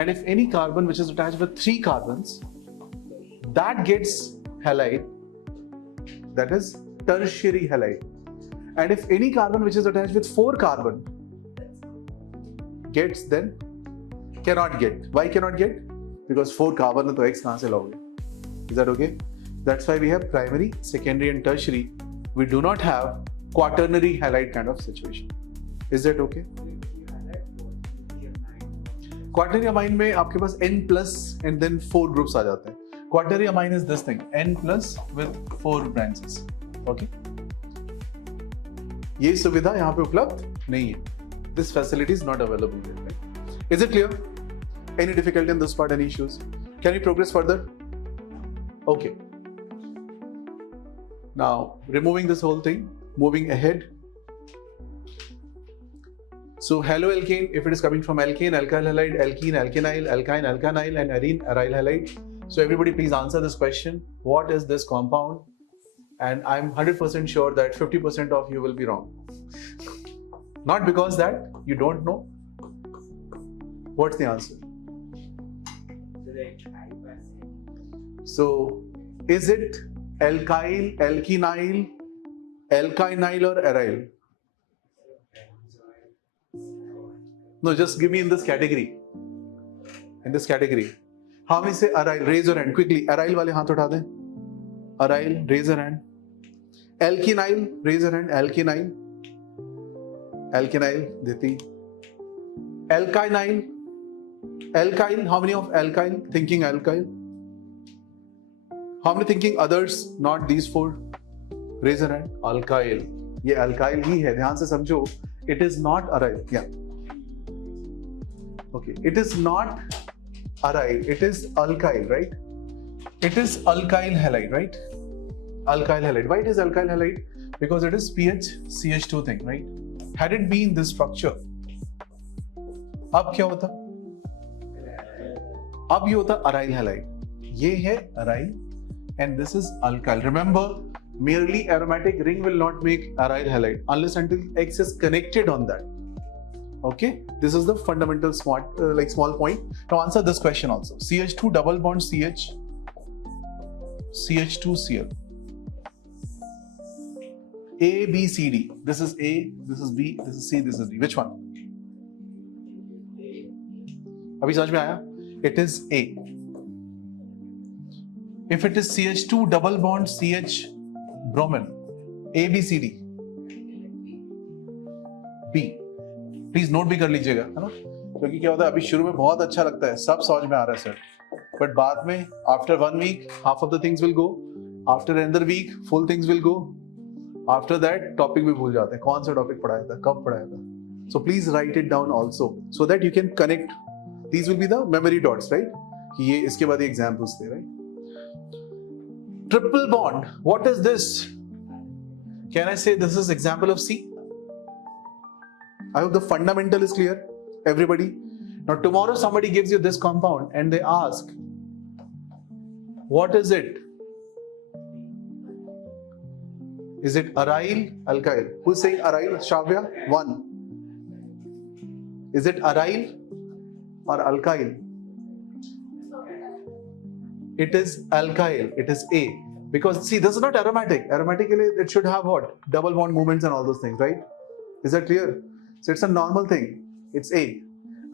And if any carbon which is attached with 3 carbons, that gets halide, that is tertiary halide. And if any carbon which is attached with 4 carbon gets, then cannot get. Why cannot get? Because 4 carbon to X kahan se laoge? Is that okay? That's why we have primary, secondary and tertiary. We do not have quaternary halide kind of situation. Is that okay? Quaternary amine में आपके पास N plus and then 4 groups आ जाते हैं. Quaternary amine is this thing, N plus with 4 branches. Okay? ये सुविधा यहाँ पे उपलब्ध नहीं है. This facility is not available here. Right? Is it clear? Any difficulty in this part? Any issues? Can we progress further? Okay. Now removing this whole thing, moving ahead. So haloalkane, if it is coming from alkane, alkyl halide, alkene, alkenyl, alkyne, alkanyl, and arene, aryl halide. So everybody please answer this question. What is this compound? And I'm 100% sure that 50% of you will be wrong. Not because that you don't know. What's the answer? So is it alkyl, alkenyl, alkynyl or aryl? No, just give me in this category. In this category. How many say aryl? Raise your hand quickly. Aryl वाले हाथ उठा दें. Aryl, raise your hand. Alkenyl, raise your hand. Alkenyl. Alkenyl, Diti. Alkynyl. Alkyl, how many of alkyl? Thinking alkyl. How many thinking others? Not these 4. Raise your hand. Alkyl. ये alkyl ही है. ध्यान से समझो. It is not aryl. Yeah. Okay, it is not aryl, it is alkyl, right? It is alkyl halide, right? Alkyl halide. Why it is alkyl halide? Because it is pH CH2 thing, right? Had it been this structure, अब क्या होता? अब ये होता aryl halide. ये है aryl and this is alkyl. Remember, merely aromatic ring will not make aryl halide unless until X is connected on that. Okay, this is the fundamental small point. Now answer this question also. CH2 double bond CH, CH2Cl. A, B, C, D. This is A, this is B, this is C, this is D. Which one? अभी समझ में आया? It is A. If it is CH2 double bond CH bromine, A, B, C, D. B. Please note भी कर लीजिएगा, है ना? क्योंकि क्या होता है अभी शुरू में बहुत अच्छा लगता है, सब समझ में आ रहा है सर, बट बाद में after 1 week half of the things will go, after another week full things will go, after that topic भी भूल जाते हैं, कौन सा टॉपिक पढ़ाया था, कब पढ़ाया था. So please write it down also so that you can connect. These will be the memory dots, right? कि ये इसके बाद एग्जाम्पल्स थे, right? Triple bond, what is this? Can I say this is example of C? I hope the fundamental is clear, everybody. Now tomorrow somebody gives you this compound and they ask, what is it? Is it aryl, alkyl? Who's saying aryl? Shavya? 1. Is it aryl or alkyl? It is alkyl. It is A. Because see, this is not aromatic. Aromatically, it should have what? Double bond movements and all those things, right? Is that clear? So it's a normal thing. It's A.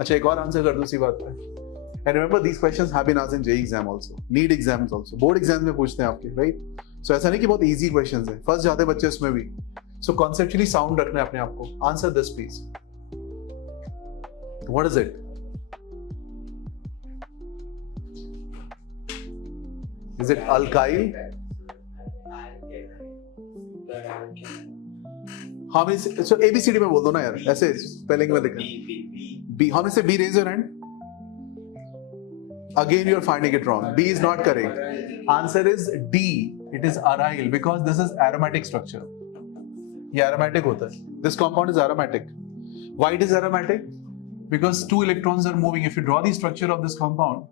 अच्छा एक और answer कर दूँ इसी बात पे. And remember these questions have been asked in JEE exam also, NEET exams also, board exams में पूछते हैं आपके, right? So ऐसा नहीं कि बहुत easy questions है. फंस जाते बच्चे उसमें भी. So conceptually sound रखना है अपने आप को. Answer this please. What is it? Is it alkyl? How many? So ABCD में बोल दो ना यार, ऐसे spelling में लिखा. B. How many say B? Raise your hand. Again, you are finding it wrong. B is not correct. Answer is D. It is aryl because this is aromatic structure. ये aromatic होता है. This compound is aromatic. Why it is aromatic? Because 2 electrons are moving. If you draw the structure of this compound,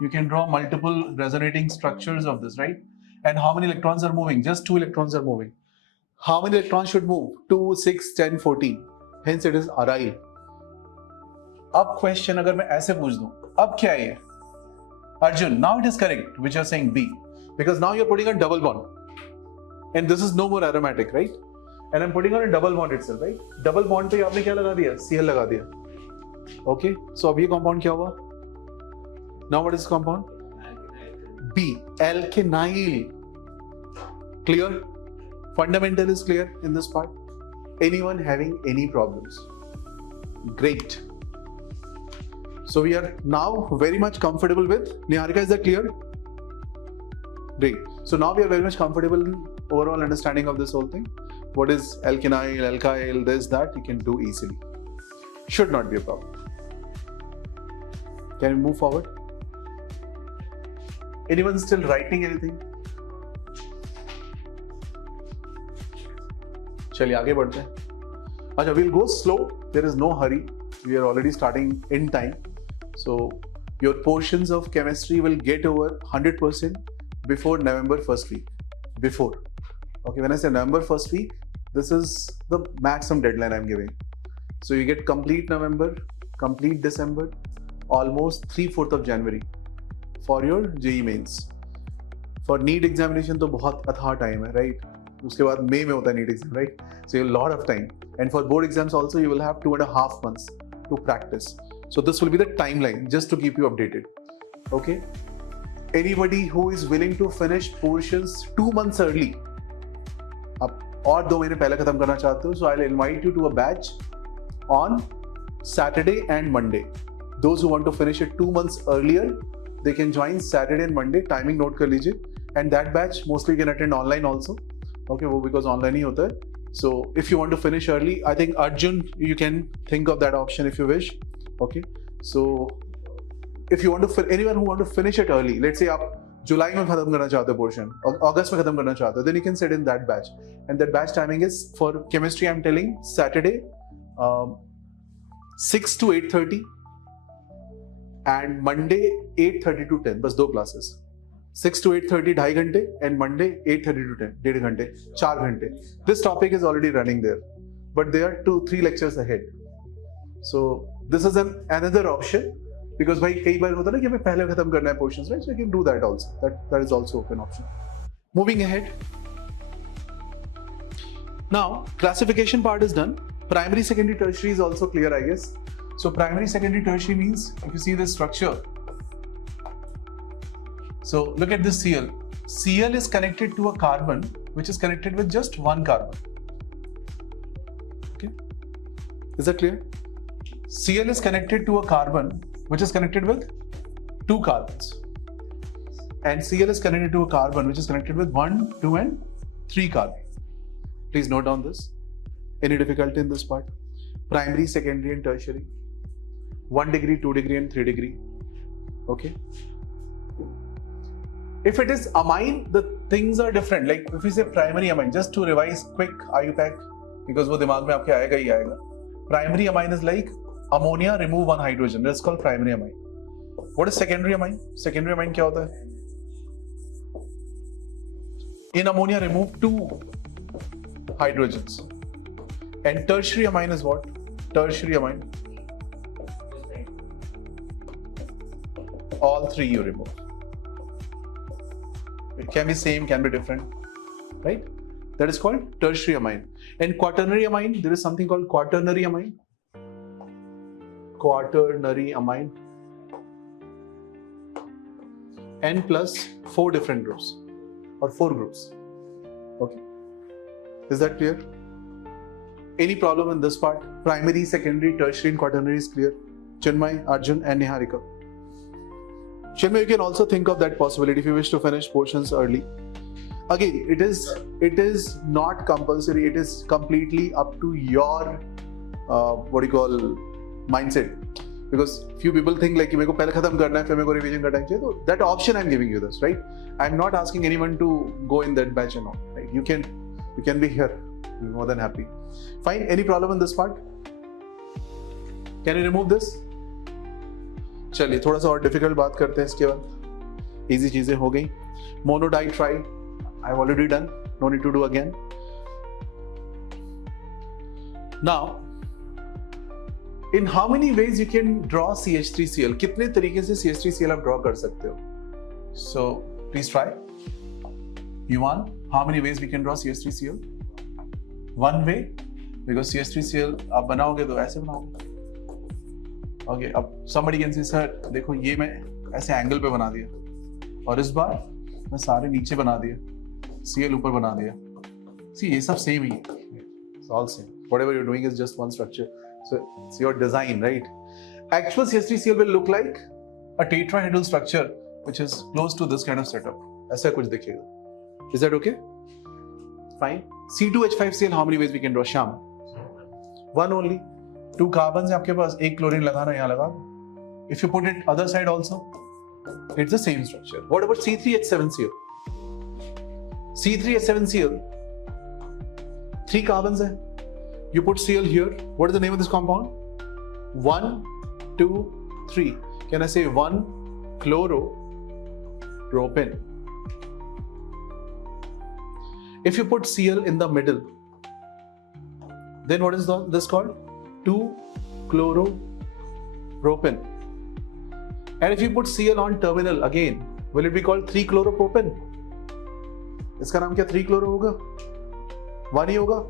you can draw multiple resonating structures of this, right? And how many electrons are moving? Just 2 electrons are moving. How many electrons should move? 2, 6, 10, 14. Hence it is aryl. अब question अगर मैं ऐसे पूछ दूं, अब क्या है? Arjun, now it is correct which you are saying B, because now you are putting a double bond, and this is no more aromatic, right? And I'm putting on a double bond itself, right? Double bond पे आपने क्या लगा दिया? Cl लगा दिया. Okay, so अब ये compound क्या हुआ? Now what is compound? B, alkynyl. Clear? Fundamental is clear in this part. Anyone having any problems? Great. So we are now very much comfortable with Niharika. Is that clear? Great. So now we are very much comfortable in overall understanding of this whole thing. What is alkynyl, alkyl, this, that, you can do easily. Should not be a problem. Can we move forward? Anyone still writing anything? चलिए आगे बढ़ते हैं. अच्छा, we'll go slow. There is no hurry. We are already starting in time. So your portions of chemistry will get over 100% before November first week. Before. Okay, when I say November first week, this is the maximum deadline I'm giving. So you get complete November, complete December, almost 3/4 of January for your JEE mains. For NEET examination तो बहुत अथाह time है, right? उसके बाद मई में होता है NEET exam, right? So you have a lot of time. And for board exams also, you will have 2.5 months to practice. So this will be the timeline just to keep you updated. Okay? Anybody who is willing to finish portions 2 months early, आप और 2 महीने पहले खत्म करना चाहते हो, so I'll invite you to a batch on Saturday and Monday. Those who want to finish it 2 months earlier, they can join Saturday and Monday. Timing note कर लीजिए. And that batch mostly you can attend online also. Okay, वो because online ही होता है. So if you want to finish early, I think Arjun, you can think of that option if you wish. Okay, so if you want to, anyone who want to finish it early, let's say आप जुलाई में खत्म करना चाहते हो portion, अगस्त में खत्म करना चाहते हो, then you can sit in that batch. And that batch timing is for chemistry. I'm telling Saturday 6 to 8:30 and Monday 8:30 to 10. बस 2 classes. 6 to 8:30 2.5 घंटे and Monday 8:30 to 10 1.5 घंटे 4 घंटे. This topic is already running there, but there are 2-3 lectures ahead. So this is another option, because भाई कई बार होता है ना कि हमें पहले खत्म करना है portions, right? So you can do that also. That is also open option. Moving ahead. Now classification part is done. Primary, secondary, tertiary is also clear, I guess. So primary, secondary, tertiary means if you see the structure. So look at this Cl. Cl is connected to a carbon which is connected with just one carbon. Okay, is that clear? Cl is connected to a carbon which is connected with 2 carbons, and Cl is connected to a carbon which is connected with 1, 2, and 3 carbons. Please note down this. Any difficulty in this part? Primary, secondary, and tertiary. 1 degree, 2 degree, and 3 degree. Okay. If it is amine, the things are different. Like if we say primary amine, just to revise quick IUPAC, because वो दिमाग में आपके आएगा ही आएगा. Primary amine is like ammonia remove 1 hydrogen. That's called primary amine. What is secondary amine? Secondary amine क्या होता है? In ammonia remove 2 hydrogens. And tertiary amine is what? Tertiary amine, all 3 you remove. It can be same, can be different, right? That is called tertiary amine. And quaternary amine, there is something called quaternary amine. Quaternary amine. N plus 4 different groups, or 4 groups. Okay, is that clear? Any problem in this part? Primary, secondary, tertiary, and quaternary is clear. Chinmay, Arjun, and Niharika. Chinmay, you can also think of that possibility if you wish to finish portions early. Again, it is not compulsory. It is completely up to your mindset. Because few people think like मेरे को पहले खत्म करना है फिर मेरे को revision का time चाहिए. So that option I'm giving you this, right? I'm not asking anyone to go in that batch and all. Right? You can be here. I'm more than happy. Fine. Any problem in this part? Can you remove this? चलिए थोड़ा सा और difficult बात करते हैं इसके बाद. Easy चीजें हो गई. Monoditride, I've already done. No need to do again. Now, In how many ways you can draw CH3Cl? कितने तरीके से CH3Cl आप draw कर सकते हो? So please try. Yuan, how many ways we can draw CH3Cl? One way, because CH3Cl आप बनाओगे तो ऐसे बनाओगे. Okay, अब somebody can say sir, देखो ये मैं ऐसे एंगल पे बना दिया, और इस बार मैं सारे नीचे बना दिया, Cl ऊपर बना दिया. See, ये सब same ही है. It's all same. Whatever you're doing is just one structure. So it's your design, right? Actual CH3Cl will look like a tetrahedral structure which is close to this kind of setup. ऐसा कुछ दिखेगा. Is that okay? Fine. C2H5Cl, how many ways we can draw? Sham. One only. 2 carbons है आपके पास, एक chlorine लगाना यहाँ लगा. If you put it other side also, it's the same structure. What about C3H7Cl? C3H7Cl, 3 carbons है. You put Cl here. What is the name of this compound? 1, 2, 3. Can I say 1 chloropropane? If you put Cl in the middle, then what is this called? 2 chloropropane. And if you put Cl on terminal again, will it be called 3 chloropropane? इसका नाम क्या 3 chloro होगा? 1 ही होगा.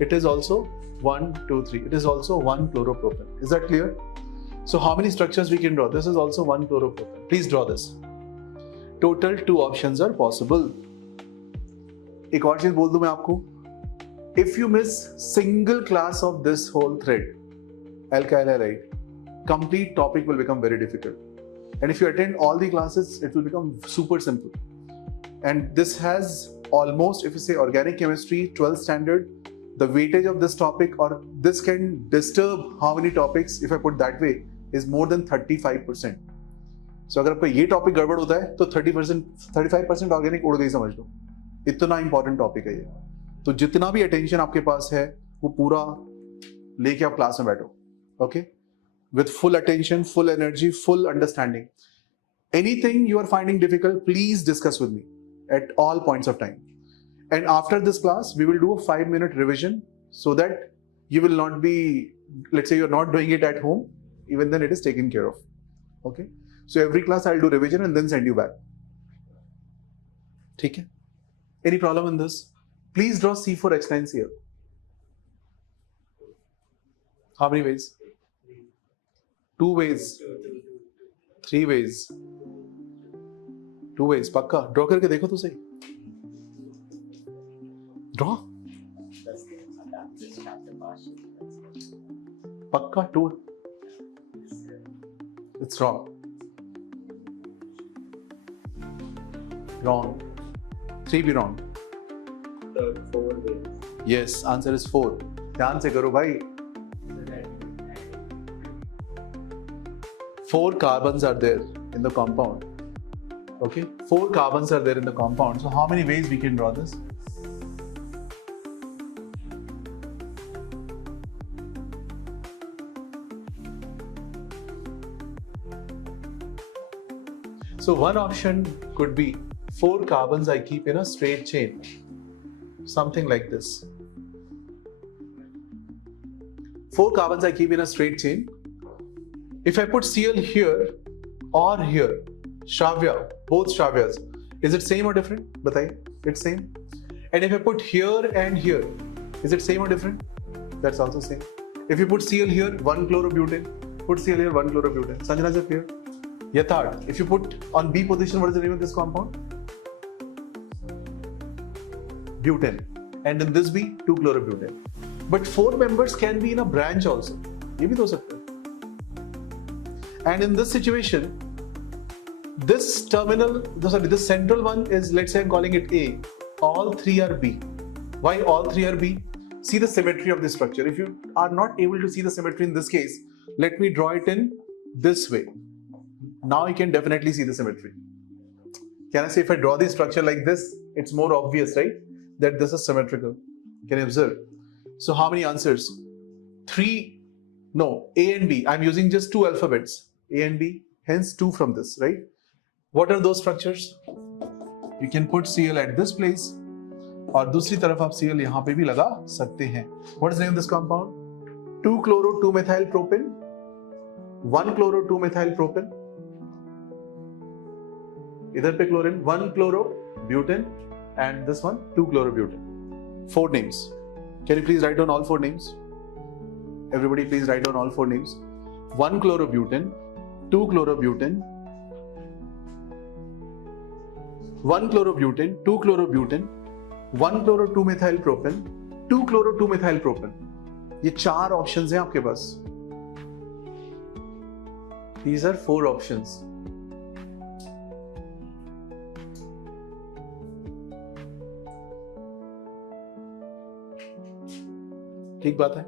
It is also 1, 2, 3. It is also 1 chloropropane. Is that clear? So how many structures we can draw? This is also 1 chloropropane. Please draw this. Total 2 options are possible. एक और चीज बोल दूं मैं आपको. If you miss single class of this whole thread, alkyl halide, complete topic will become very difficult. And if you attend all the classes, it will become super simple. And this has almost, if you say organic chemistry, 12th standard, the weightage of this topic, or this can disturb how many topics, if I put that way, is more than 35%. So अगर आपका ये topic गड़बड़ होता है तो 35% organic उड़ गई समझ लो. इतना इंपॉर्टेंट टॉपिक है ये. तो जितना भी अटेंशन आपके पास है वो पूरा लेके आप क्लास में बैठो. Okay, with full attention, full energy, full understanding. Anything you are finding difficult, please discuss with me at all points of time. And after this class, we will do a 5-minute revision so that you will not be, let's say you're not doing it at home, even then it is taken care of. Okay? So every class I'll do revision and then send you back. Okay? Any problem in this? Please draw C4H9Cl. How many ways? 2 ways. 3 ways. 2 ways. पक्का draw करके देखो तो सही. Draw पक्का 2. It's wrong. Wrong. 3 भी wrong. 4 ways. Yes, answer is 4. ध्यान से करो भाई. 4 carbons are there in the compound. Okay, 4 carbons are there in the compound. So how many ways we can draw this? So one option could be 4 carbons I keep in a straight chain. Something like this. 4 carbons I keep in a straight chain. If I put Cl here or here, Shravya, both Shravyas, is it same or different? Bataiye, it's same. And if I put here and here, is it same or different? That's also same. If you put Cl here, 1 chlorobutane, put Cl here, 1 chlorobutane. Sanjana, is it clear? Yathard, if you put on B position, what is the name of this compound? Butane. And in this B, 2 chlorobutane. But 4 members can be in a branch also. ये भी तो हो सकता है. And in this situation, this this central one is, let's say I'm calling it A. All 3 are B. Why all 3 are B? See the symmetry of this structure. If you are not able to see the symmetry in this case, let me draw it in this way. Now you can definitely see the symmetry. Can I say if I draw this structure like this, it's more obvious, right? That this is symmetrical. Can you observe? So how many answers? 3, no, A and B. I'm using just 2 alphabets. A and B, hence 2 from this, right? What are those structures? You can put Cl at this place, और दूसरी तरफ आप Cl यहाँ पे भी लगा सकते हैं. What is the name of this compound? 2-chloro-2-methyl-propane, 1-chloro-2-methyl-propane, इधर पे chlorine, 1-chloro-butane, and this one 2-chloro-butane. 4 names. Can you please write down all 4 names? Everybody please write down all 4 names. 1-chloro-butane, 2-chloro-butane, 1-chloro-butane, 2-chloro-butane, 1-chloro-2-methyl-propane, 2-chloro-2-methyl-propane. ये 4 options हैं आपके पास. These are 4 options. ठीक बात है.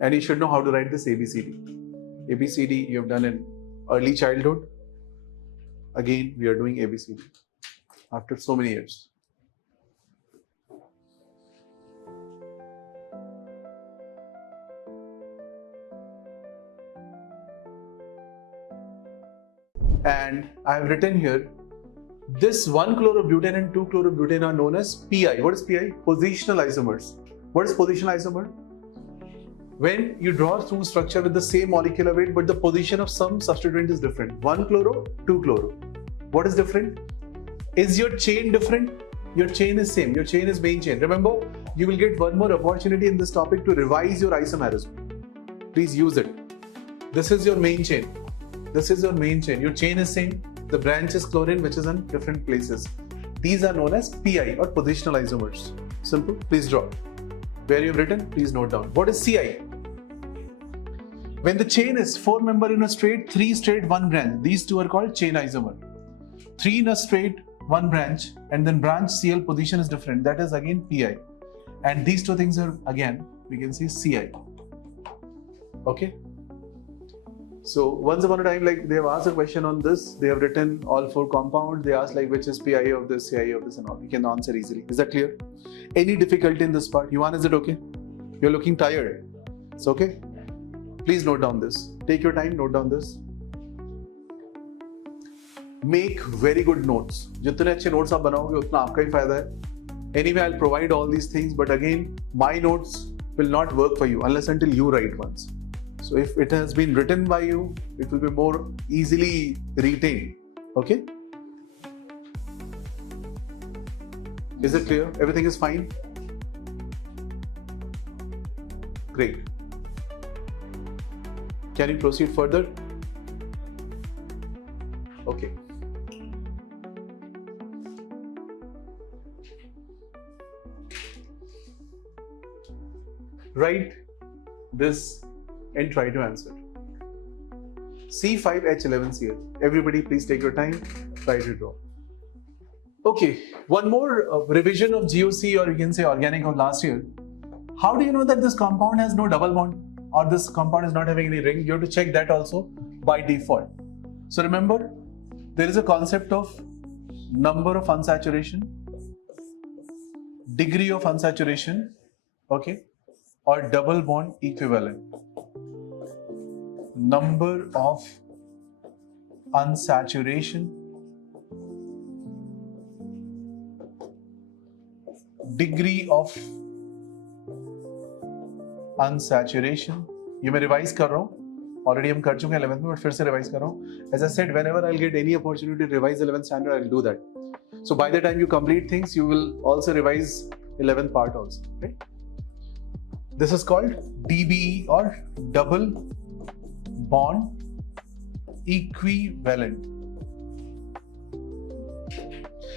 And you should know how to write this ABCD. ABCD you have done in early childhood. Again, we are doing ABCD after so many years. And I have written here, this 1-chlorobutane and 2-chlorobutane are known as PI. What is PI? Positional isomers. What is positional isomer? When you draw through structure with the same molecular weight, but the position of some substituent is different. 1-chloro, 2-chloro. What is different? Is your chain different? Your chain is same. Your chain is main chain. Remember, you will get one more opportunity in this topic to revise your isomerism. Please use it. This is your main chain. This is your main chain. Your chain is same. The branch is chlorine, which is in different places. These are known as PI or positional isomers. Simple. Please draw. Where you've written, please note down. What is CI? When the chain is 4 member in a straight, 3 straight, 1 branch. These two are called chain isomer. 3 in a straight, 1 branch, and then branch CL position is different. That is again PI. And these two things are again, we can see CI. Okay. So once upon a time, like they have asked a question on this, they have written all 4 compounds. They asked like which is PI of this, CI of this, and all. You can answer easily. Is that clear? Any difficulty in this part? Yuvan, is it okay? You're looking tired. It's okay. Please note down this. Take your time. Note down this. Make very good notes. जितने अच्छे notes आप बनाओगे उतना आपका ही फायदा है. Anyway, I'll provide all these things, but again, my notes will not work for you unless until you write ones. So if it has been written by you, it will be more easily retained. Okay? Is it clear? Everything is fine? Great. Can you proceed further? Okay. Write this and try to answer. C5H11Cl. Everybody please take your time, try to draw. Okay, one more revision of GOC, or you can say organic, of last year. How do you know that this compound has no double bond or this compound is not having any ring? You have to check that also by default. So remember, there is a concept of number of unsaturation, degree of unsaturation, okay, or double bond equivalent. Number of unsaturation, degree of unsaturation. ये मैं revise कर रहा हूँ, already हम कर चुके हैं 11th में, बट फिर से रिवाइज कर रहा हूँ. As I said, whenever I'll get any opportunity to revise 11th standard, I'll do that. So by the time you complete things, you will also revise 11th part also, right? This is called DBE or double bond equivalent.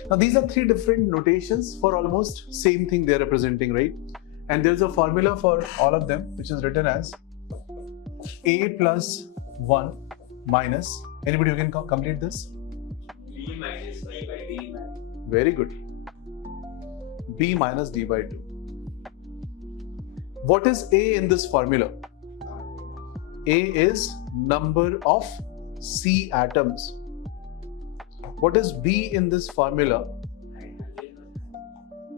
Now these are 3 different notations for almost same thing they are representing, right? And there's a formula for all of them, which is written as A plus 1 minus, anybody who can complete this? B minus D by D. Very good. B minus D by 2. What is A in this formula? A is number of C atoms. What is B in this formula?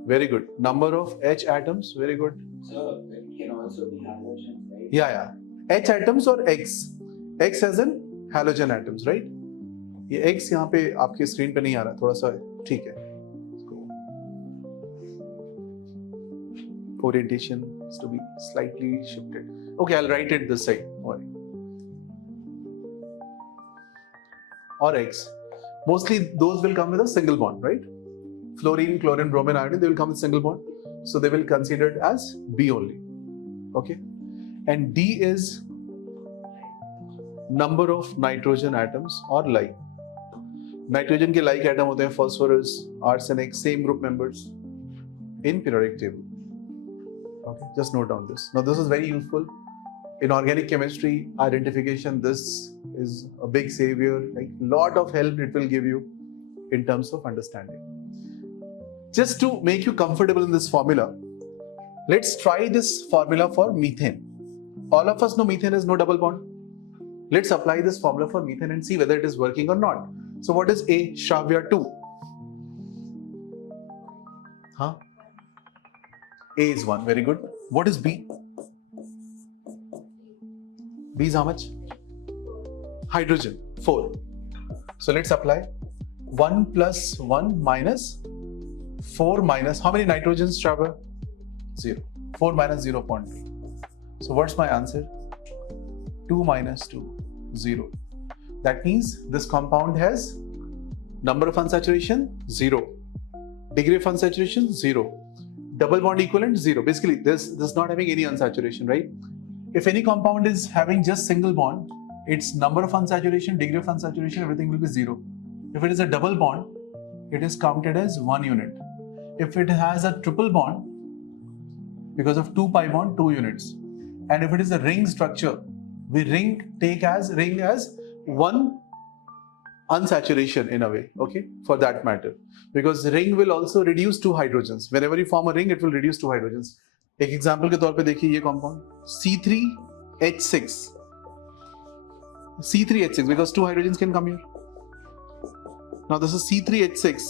Very good. Number of H atoms. Very good. So it can also be halogen, right? Yeah. H atoms or X? X as in halogen atoms, right? ये X यहाँ पे आपके screen पे नहीं आ रहा, थोड़ा सा ठीक है. Orientation is to be slightly shifted. Okay, I'll write it this side. Or X. Mostly those will come with a single bond, right? Fluorine, chlorine, bromine, iodine, they will come with single bond. So they will consider it as B only. Okay. And D is number of nitrogen atoms or like. Nitrogen के like atom होते हैं phosphorus, arsenic, same group members in periodic table. Okay, just note down this. Now this is very useful in organic chemistry identification. This is a big savior. Like lot of help it will give you in terms of understanding. Just to make you comfortable in this formula, let's try this formula for methane. All of us know methane has no double bond. Let's apply this formula for methane and see whether it is working or not. So what is A? Shravya 2. Huh? A is 1. Very good. What is B? B is how much? Hydrogen 4. So let's apply 1 plus 1 minus 4 minus how many nitrogens, Shravya? 0. 4 minus 0.2. So what's my answer? 2 minus 2, 0. That means this compound has number of unsaturation 0, degree of unsaturation 0, double bond equivalent 0. Basically this is not having any unsaturation, right? If any compound is having just single bond, its number of unsaturation, degree of unsaturation, everything will be 0. If it is a double bond, it is counted as 1 unit. If it has a triple bond, because of 2 pi bond, 2 units. And if it is a ring structure, we take as ring as 1 unsaturation in a way, okay, for that matter. Because the ring will also reduce 2 hydrogens. Whenever you form a ring, it will reduce 2 hydrogens. एक example के तौर पे देखिए ये compound C3H6. C3H6 because 2 hydrogens can come here. Now this is C3H6.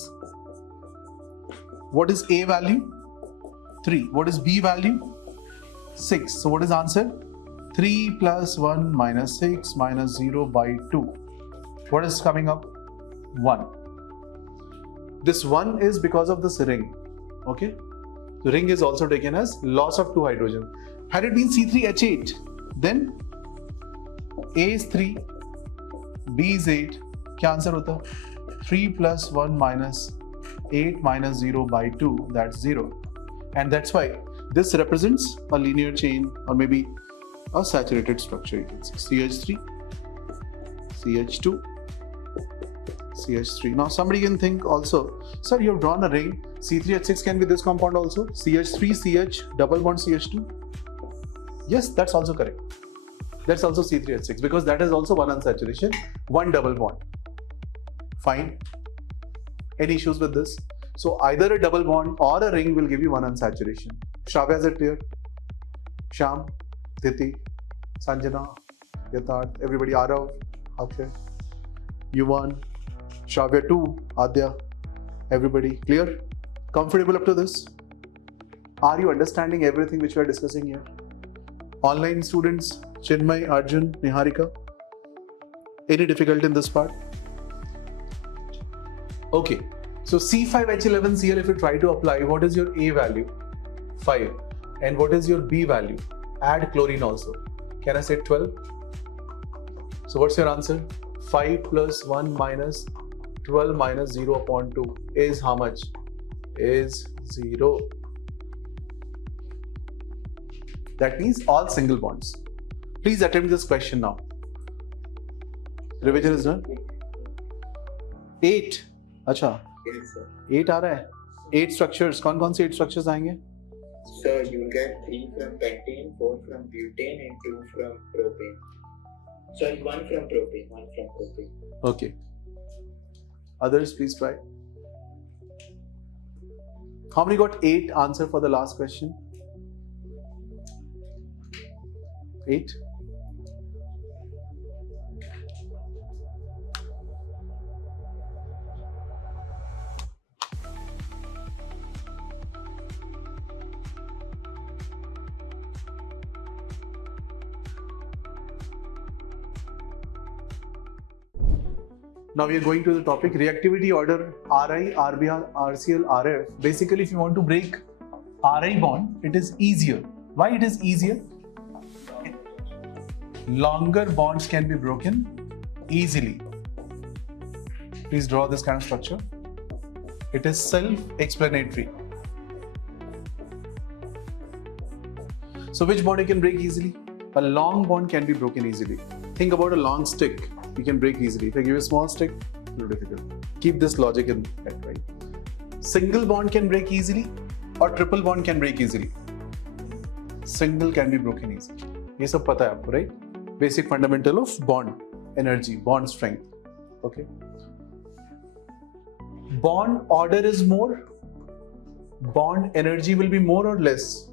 What is A value? 3. What is B value? 6. So what is answer? 3 plus 1 minus 6 minus 0 by 2. What is coming up? 1. This 1 is because of this ring. Okay? The ring is also taken as loss of 2 hydrogen. Had it been C3H8, then A is 3, B is 8. क्या answer होता? 3 plus 1 minus 8 minus 0 by 2, that's 0. And that's why this represents a linear chain or maybe a saturated structure. You can see CH3, CH2, CH3. Now somebody can think also, sir, you have drawn a ring. C3H6 can be this compound also. CH3, CH, double bond CH2. Yes, that's also correct. That's also C3H6 because that is also 1 unsaturation, 1 double bond. Fine. Any issues with this? So either a double bond or a ring will give you 1 unsaturation. Shravya, is it clear? Sham, Diti, Sanjana, Yatharth, everybody, Arav, Akshay, Yuvan, Shravya 2, Adya, everybody clear? Comfortable up to this? Are you understanding everything which we are discussing here? Online students, Chinmay, Arjun, Niharika, any difficulty in this part? Okay, so C5H11Cl, if you try to apply, what is your A value? 5. And what is your B value? Add chlorine also. Can I say 12? So what's your answer? 5 plus 1 minus 12 minus 0 upon 2 is how much? Is 0. That means all single bonds. Please attempt this question now. Revision is done. 8. अच्छा 8 आ रहा है. 8 structures. कौन कौन से 8 structures आएंगे? So you will get 3 from pentane, 4 from butane, and 2 from propane. Sorry, 1 from propane, 1 from propane. Okay. Others, please try. How many got 8 answer for the last question? 8. Now we are going to the topic reactivity order RI, RBR, RCl, RF. Basically, if you want to break RI bond, it is easier. Why it is easier? Longer bonds can be broken easily. Please draw this kind of structure. It is self-explanatory. So which bond you can break easily? A long bond can be broken easily. Think about a long stick. You can break easily. If I give you a small stick, a little difficult. Keep this logic in head, right? Single bond can break easily or triple bond can break easily. Single can be broken easily. ये सब पता है आपको, right? Basic fundamental of bond energy, bond strength. Okay. Bond order is more. Bond energy will be more or less.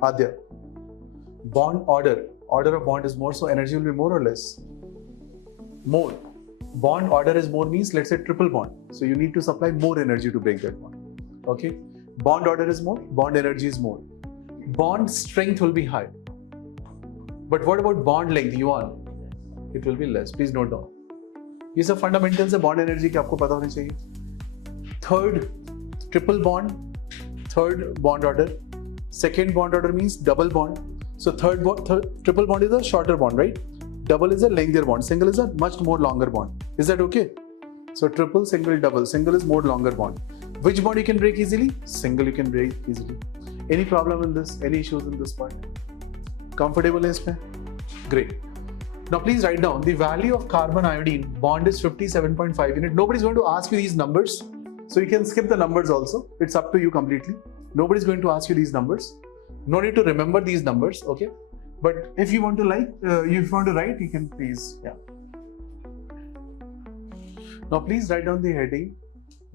Adya. Bond order of bond is more, so energy will be more or less. More. Bond order is more means, let's say triple bond. So you need to supply more energy to break that bond. Okay. Bond order is more, bond energy is more. Bond strength will be high. But what about bond length, Yuan? It will be less. Please note down. ये सब fundamentals है bond energy के आपको पता होने चाहिए. Third, triple bond. Third bond order. Second bond order means double bond. So triple bond is a shorter bond, right? Double is a lengthier bond. Single is a much more longer bond. Is that okay? So triple, single, double. Single is more longer bond. Which bond you can break easily? Single you can break easily. Any problem in this? Any issues in this part? Comfortable is इसमें? Great. Now please write down the value of carbon iodine bond is 57.5 unit. Nobody's going to ask you these numbers. So you can skip the numbers also. It's up to you completely. Nobody's going to ask you these numbers. No need to remember these numbers, okay? But if you want to write, you can please, yeah. Now please write down the heading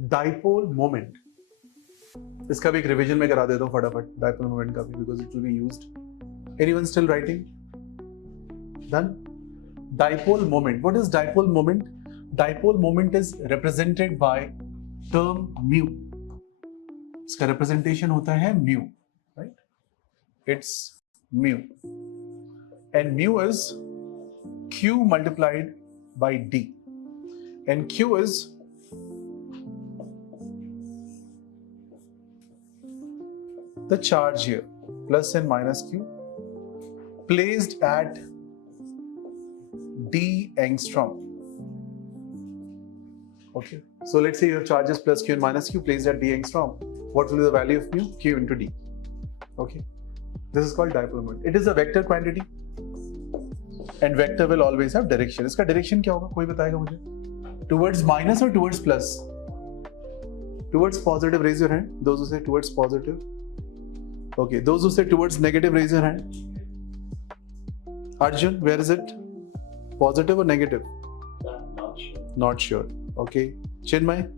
dipole moment. इसका भी एक revision में करा देता हूँ फटाफट dipole moment का भी, because it will be used. Anyone still writing? Done? Dipole moment. What is dipole moment? Dipole moment is represented by term mu. इसका representation होता है mu, right? It's mu. And mu is Q multiplied by D. And Q is the charge here, plus and minus Q, placed at D angstrom. Okay, so let's say your charge is plus Q and minus Q placed at D angstrom. What will be the value of mu? Q into D. Okay, this is called dipole moment. It is a vector quantity, and vector will always have direction. इसका direction क्या होगा? कोई बताएगा मुझे? Towards minus or towards plus? Towards positive, raise your hand. Those who say towards positive. Okay, those who say towards negative, raise your hand. Arjun, where is it? Positive or negative? Not sure. Not sure. Okay. Chinmay?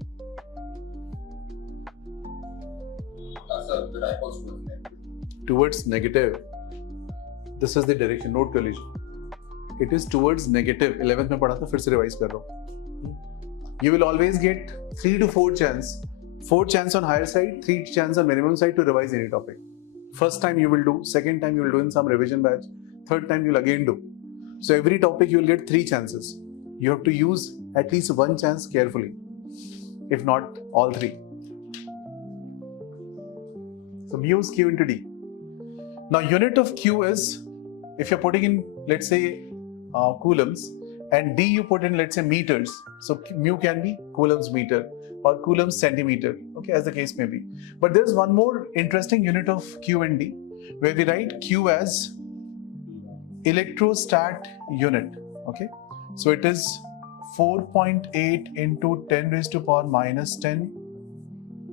Sir, the dipole's towards negative. Towards negative. This is the direction. Note कर लीजिए. It is towards negative. 11th में पढ़ा था, फिर से revise कर रहा हूँ. You will always get 3 to 4 chance. 4 chance on higher side, 3 chance on minimum side to revise any topic. First time you will do, second time you will do in some revision batch, third time you will again do. So every topic you will get 3 chances. You have to use at least 1 chance carefully, if not all 3. So mu is Q into D. Now unit of Q is, if you're putting in, let's say, coulombs, and D you put in, let's say, meters. So mu can be coulombs meter or coulombs centimeter, okay, as the case may be. But there's one more interesting unit of Q and D, where we write Q as electrostat unit, okay. So it is 4.8 into 10 raised to power minus 10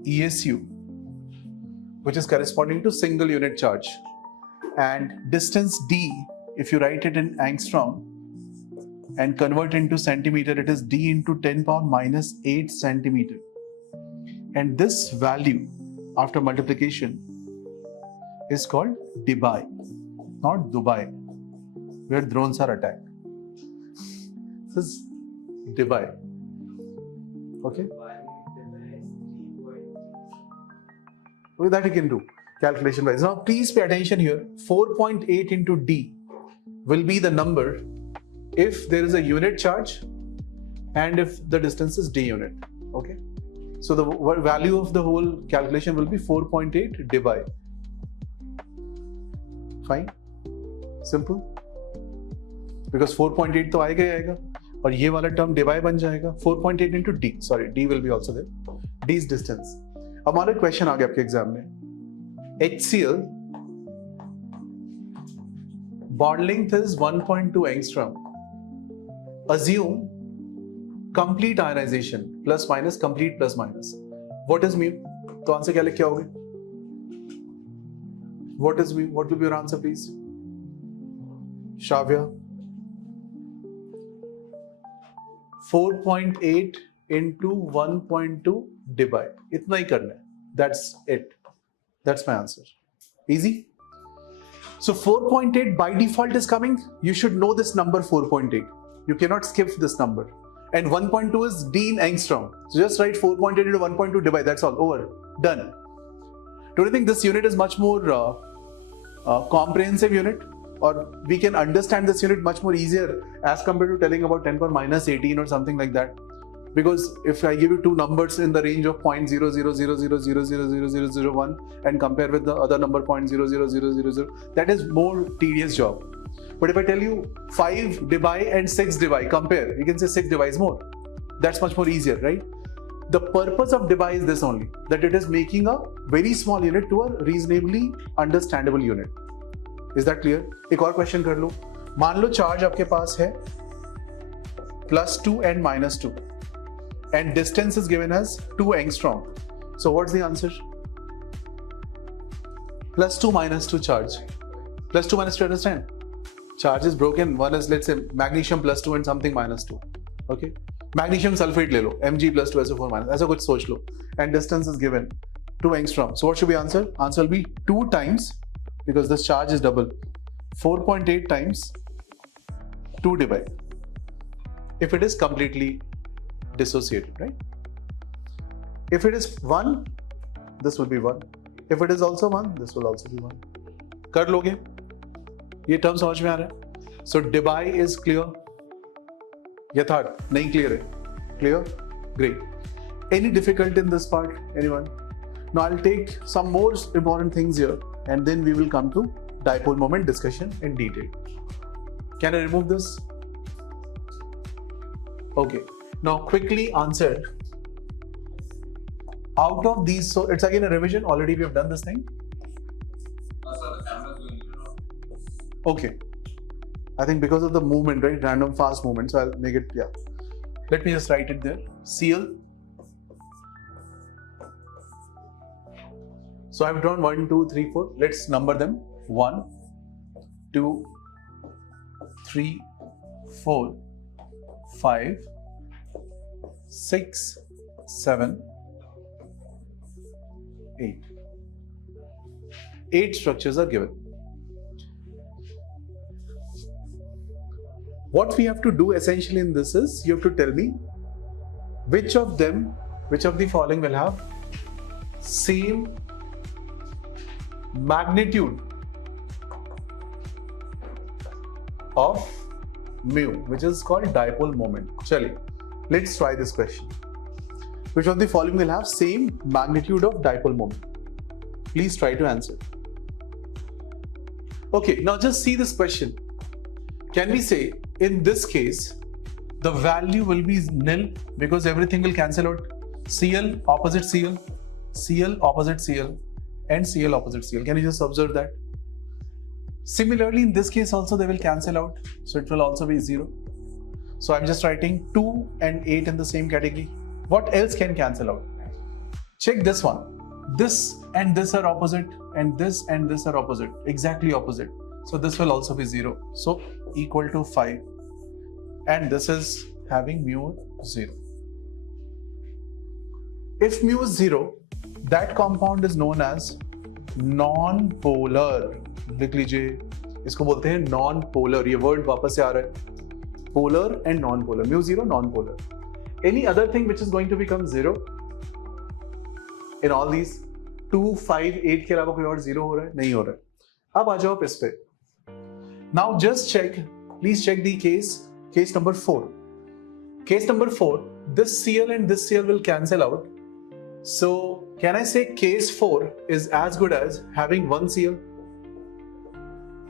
ESU, which is corresponding to single unit charge. And distance D, if you write it in angstrom and convert into centimeter, it is D into 10 power minus 8 centimeter. And this value after multiplication is called dBi, not Dubai, where drones are attacked. This is dBi. Okay? With that you can do calculation wise. Now please pay attention here. 4.8 into D will be the number if there is a unit charge and if the distance is d unit. Okay, so the value of the whole calculation will be 4.8 divide. Fine, simple, because 4.8 तो आएगा ही आएगा और ये वाला term divide बन जाएगा 4.8 into d, sorry, d will be also there, d is distance. अब हमारा क्वेश्चन आ गया आपके एग्जाम में, HCl bond length is 1.2 angstrom, assume complete ionization plus minus, complete plus minus, what is mu? तो answer क्या लिख के आओगे? What is mu? What will be your answer, please? Shavya. 4.8 into 1.2 divide. इतना ही करना है. That's it. That's my answer. Easy. So 4.8 by default is coming. You should know this number 4.8. You cannot skip this number. And 1.2 is d in angstrom. So just write 4.8 into 1.2 divide. That's all. Over. Done. Don't you think this unit is much more comprehensive unit? Or we can understand this unit much more easier as compared to telling about 10 power minus 18 or something like that. Because if I give you two numbers in the range of 0.00000000001 and compare with the other number 0.00000, that is more tedious job. But if I tell you 5 divide and 6 divide, compare, you can say 6 divide is more. That's much more easier, right? The purpose of divide is this only, that it is making a very small unit to a reasonably understandable unit. Is that clear? एक और question कर लो. मान लो charge आपके पास है +2 and -2 and distance is given as 2 angstrom. So what's the answer? +2 -2 charge. +2 -2, understand? Charge is broken. One is, let's say, magnesium +2 and something -2. Okay? Magnesium sulfate ले लो, Mg+2SO4-, ऐसा कुछ सोच लो. And distance is given 2 angstrom. So what should be answer? Answer will be 2 times, because this charge is double, 4.8 times 2 divide. If it is completely dissociated, right? If it is 1, this will be 1. If it is also 1, this will also be 1. कर लोगे? ये term समझ में आ रहा है? So divide is clear. यथार्थ नहीं clear है? Clear? Great. Any difficulty in this part? Anyone? Now I'll take some more important things here, and then we will come to dipole moment discussion in detail. Can I remove this? Okay. Now quickly answer. Out of these, so it's again a revision. Already we have done this thing. Okay. I think because of the movement, right? Random fast movement. So I'll make it, yeah. Let me just write it there. Cl. So I've drawn 1, 2, 3, 4. Let's number them. 1, 2, 3, 4, 5, 6, 7, 8. 8 structures are given. What we have to do essentially in this is, you have to tell me which of the following will have same magnitude of mu, which is called dipole moment. Chale, let's try this question. Which of the following will have same magnitude of dipole moment? Please try to answer. Okay, now just see this question. Can we say in this case the value will be nil because everything will cancel out? Cl opposite Cl, Cl opposite Cl, and Cl opposite Cl. Can you just observe that? Similarly, in this case also they will cancel out, so it will also be 0. So I'm just writing 2 and 8 in the same category. What else can cancel out? Check this one. This and this are opposite, and this are opposite, exactly opposite. So this will also be 0. So equal to 5. And this is having mu 0. If mu is 0, that compound is known as non-polar. लिख लीजिए, इसको बोलते हैं non-polar. ये word वापस से आ रहा है. Polar and non-polar. Mu 0, non-polar. Any other thing which is going to become 0 in all these 2, 5, 8 के अलावा कोई और 0 हो रहा है? नहीं हो रहा है. अब आ जाओ इस पे. Now just check, please check the case number 4. Case number 4, this Cl and this Cl will cancel out. So can I say case 4 is as good as having one Cl?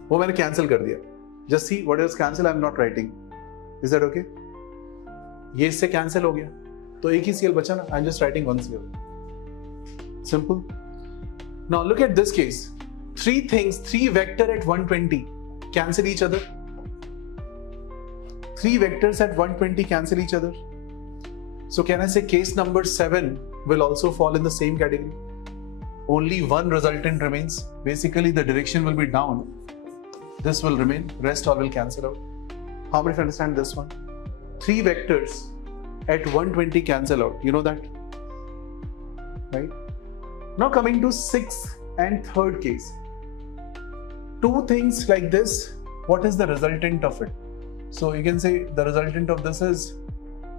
वो मैंने cancel कर दिया. Just see what is cancel, I'm not writing. Is that okay? ये इससे cancel हो गया. तो एक ही Cl बचा ना, I'm just writing one Cl. Simple. Now look at this case. Three things, three vector at 120 cancel each other. Three vectors at 120 cancel each other. So can I say case number 7 will also fall in the same category? Only one resultant remains. Basically the direction will be down. This will remain, rest all will cancel out. How many understand this one? Three vectors at 120 cancel out. You know that? Right? Now coming to 6th and 3rd case. Two things like this, what is the resultant of it? So you can say the resultant of this is,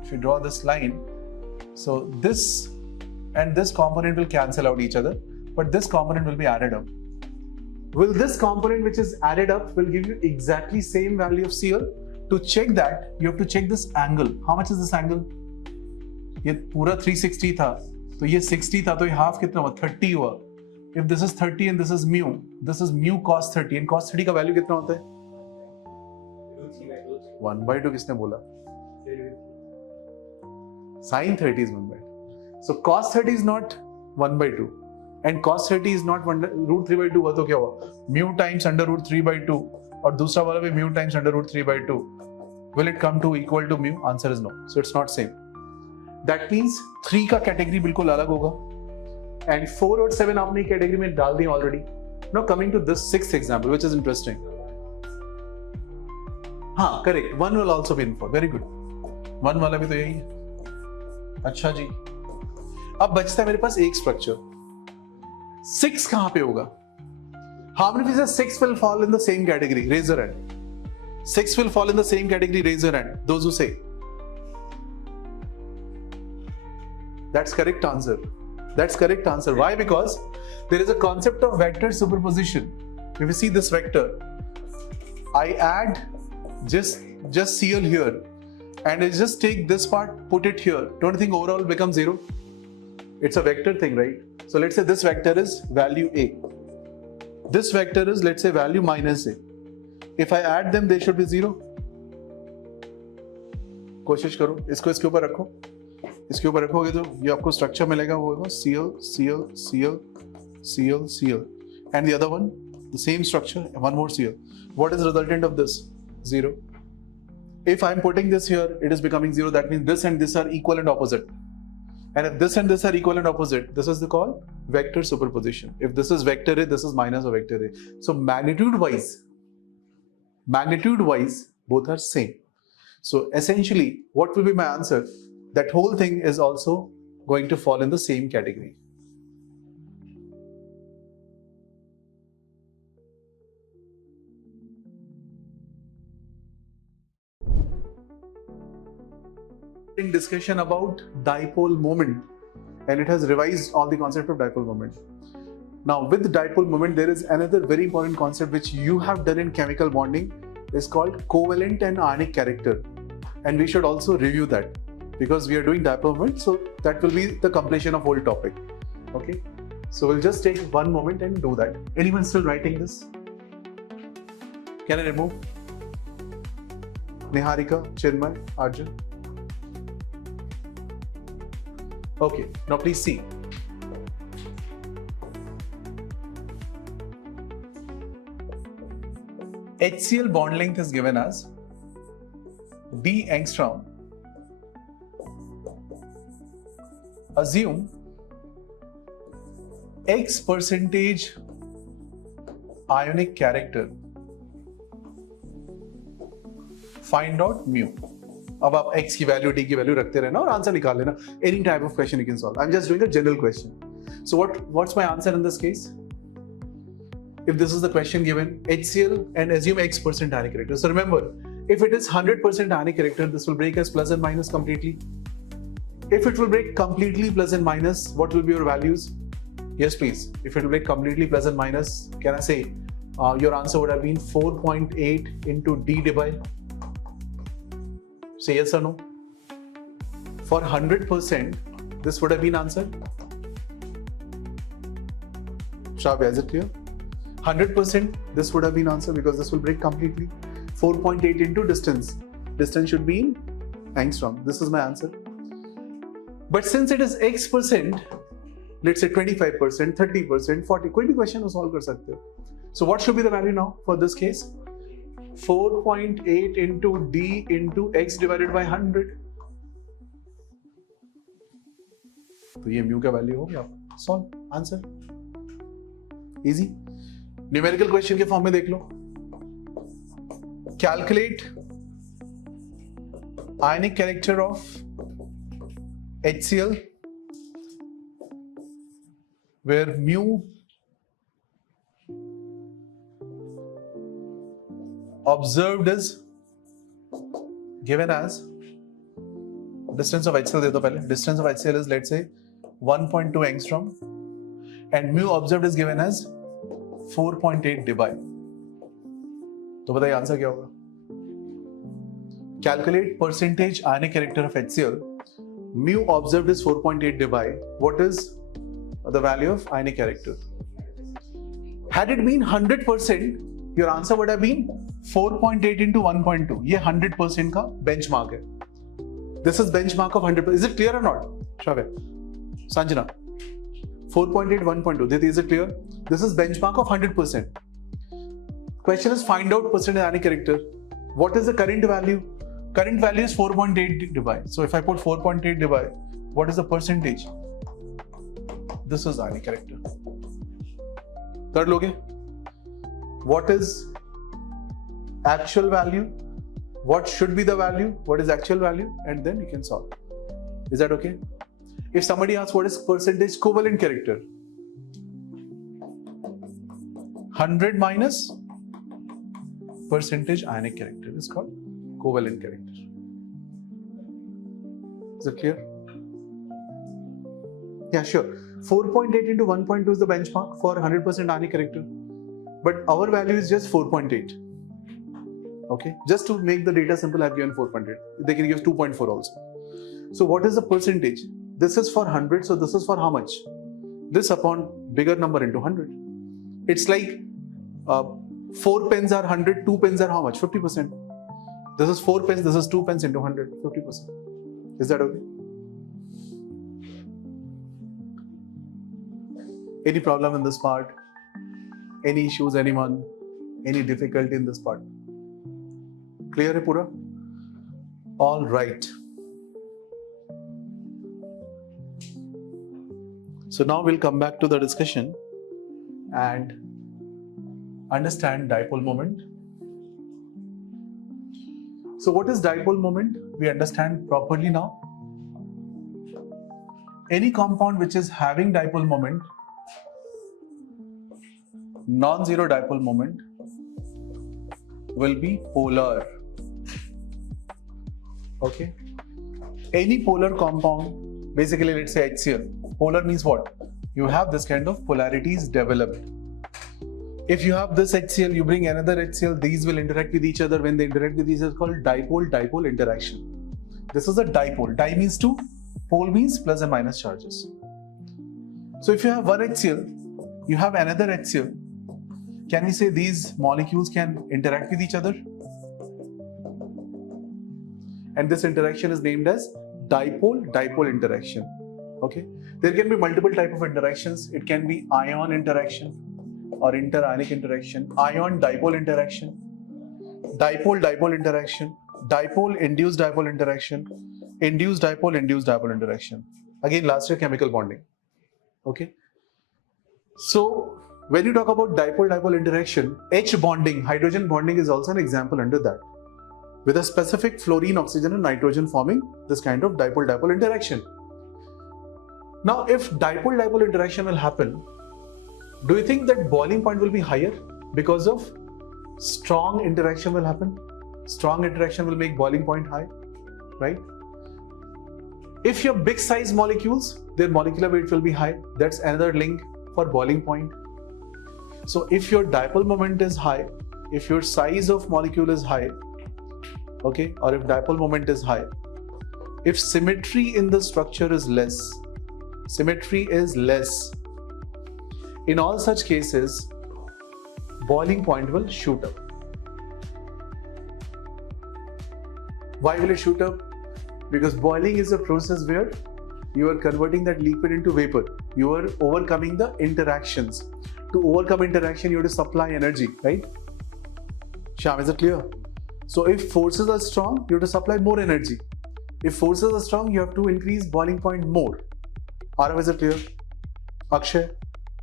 if you draw this line, so this and this component will cancel out each other, but this component will be added up. Will this component which is added up will give you exactly same value of Cl? To check that, you have to check this angle. How much is this angle? ये पूरा 360 था, तो ये 60 था, तो ये half कितना हुआ? 30 हुआ. If this is 30 and this is mu cos 30, and cos 30 का value कितना होता है? 1/2 किसने बोला? Sin 30 is 1/2. So cos 30 is not 1/2, and cos 30 is not √3/2 हुआ तो क्या हुआ? Mu times under √3/2, और दूसरा वाला भी mu times under √3/2. Will it come to equal to mu? Answer is no. So it's not same. That means 3 का category बिल्कुल अलग होगा, and 4 और 7 आपने category में डाल दी already. Now coming to this 6th example, which is interesting. हाँ, correct. 1 will also be involved. Very good. 1 वाला भी तो यही है. अच्छा जी. अब बचता है मेरे पास एक structure. 6 कहाँ पे होगा? How many of you say 6 will fall in the same category? Raise your hand. 6 will fall in the same category. Raise your hand. Those who say. That's correct answer. That's correct answer. Why? Because there is a concept of vector superposition. If you see this vector, I add just Cl here, and I just take this part, put it here. Don't you think overall becomes 0? It's a vector thing, right? So let's say this vector is value A. This vector is, let's say, value minus A. If I add them, they should be 0. कोशिश करो, इसको इसके ऊपर रखो. इसके ऊपर रखोगे तो ये आपको स्ट्रक्चर मिलेगा, वो होगा Cl, Cl, Cl, Cl, Cl, and the other one, the same structure, one more Cl. What is the resultant of this? 0. If I'm putting this here, it is becoming 0. That means this and this are equal and opposite. And if this and this are equal and opposite, this is called vector superposition. If this is vector A, this is minus of vector A. So magnitude-wise, both are same. So essentially, what will be my answer? That whole thing is also going to fall in the same category. In discussion about dipole moment, and it has revised all the concept of dipole moment. Now with dipole moment, there is another very important concept which you have done in chemical bonding. Is called covalent and ionic character, and we should also review that because we are doing dipole moment, so that will be the completion of whole topic. Okay, so we'll just take one moment and do that. Anyone still writing this? Can I remove? Niharika, Chinmay, Arjun. Okay, now please see. HCl bond length is given as D angstrom. Assume X percentage ionic character. Find out mu. अब आप X की value D की value रखते रहना और answer निकाल लेना. Any type of question you can solve. I'm just doing a general question. So what's my answer in this case? If this is the question given, HCl and assume X% ionic character. So remember, if it is 100% ionic character, this will break as plus and minus completely. If it will break completely plus and minus, what will be your values? Yes, please. If it will break completely plus and minus, can I say your answer would have been 4.8 into D divided? Say yes or no? For 100%, this would have been answered. Shravya, is it clear? 100%, this would have been answered because this will break completely. 4.8 into distance. Distance should be in angstrom. This is my answer. But since it is X percent, let's say 25%, 30%, 40, कोई भी question solve कर सकते हो. So what should be the value now for this case? 4.8 into D into X divided by 100. तो ये mu का value हो गया. Solve, answer. Easy. Numerical question के form में देख लो. Calculate ionic character of HCl where mu observed is given as distance of HCl दे दो पहले. Distance of HCl is let's say 1.2 angstrom and mu observed is given as 4.8 dBi. तो बताइए answer क्या होगा? Calculate percentage ionic character of HCl. Mu observed is 4.8 dBi. What is the value of ionic character? Had it been 100%, your answer would have been 4.8 into 1.2. ये 100% का benchmark है. This is benchmark of 100%. Is it clear or not? Shravya, Sanjana, 4.8, 1.2. Diti, is it clear? This is benchmark of 100%. Question is find out percentage ionic character. What is the current value? Current value is 4.8 dBi. So if I put 4.8 dBi, what is the percentage? This is ionic character. कर लोगे? What is actual value? What should be the value? What is actual value? And then you can solve. Is that okay? If somebody asks what is percentage covalent character? 100 minus percentage ionic character is called covalent character. Is it clear? Yeah, sure. 4.8 into 1.2 is the benchmark for 100% ionic character. But our value is just 4.8. Okay, just to make the data simple, I have given 4.8. They can give 2.4 also. So what is the percentage? This is for 100, so this is for how much? This upon bigger number into 100. It's like 4 pens are 100, 2 pens are how much? 50%. This is 4 pens, this is 2 pens into 100, 50%. Is that okay? Any problem in this part? Any issues, anyone? Any difficulty in this part? Clear hai pura? All right. So now we'll come back to the discussion and understand dipole moment. So what is dipole moment? We understand properly now. Any compound which is having dipole moment, non-zero dipole moment, will be polar. Okay. Any polar compound, basically let's say HCl. Polar means what? You have this kind of polarities developed. If you have this HCl, you bring another HCl, these will interact with each other. When they interact with each other, it's called dipole-dipole interaction. This is a dipole. Di means two, pole means plus and minus charges. So if you have one HCl, you have another HCl, can we say these molecules can interact with each other? And this interaction is named as dipole-dipole interaction. Okay. There can be multiple type of interactions. It can be ion interaction or interionic interaction, ion-dipole interaction, dipole-dipole interaction, dipole-induced dipole interaction, induced dipole interaction. Again, last year chemical bonding. Okay. So when you talk about dipole-dipole interaction, H bonding, hydrogen bonding is also an example under that. With a specific fluorine, oxygen and nitrogen forming this kind of dipole-dipole interaction. Now, if dipole-dipole interaction will happen, do you think that boiling point will be higher because of strong interaction will happen? Strong interaction will make boiling point high, right? If you have big size molecules, their molecular weight will be high. That's another link for boiling point. So if your dipole moment is high, if your size of molecule is high, okay, or if dipole moment is high, if symmetry in the structure is less, in all such cases, boiling point will shoot up. Why will it shoot up? Because boiling is a process where you are converting that liquid into vapor. You are overcoming the interactions. To overcome interaction, you have to supply energy, right? Shyam, is it clear? So if forces are strong, you have to supply more energy. If forces are strong, you have to increase boiling point more. Arav, is it clear? Akshay,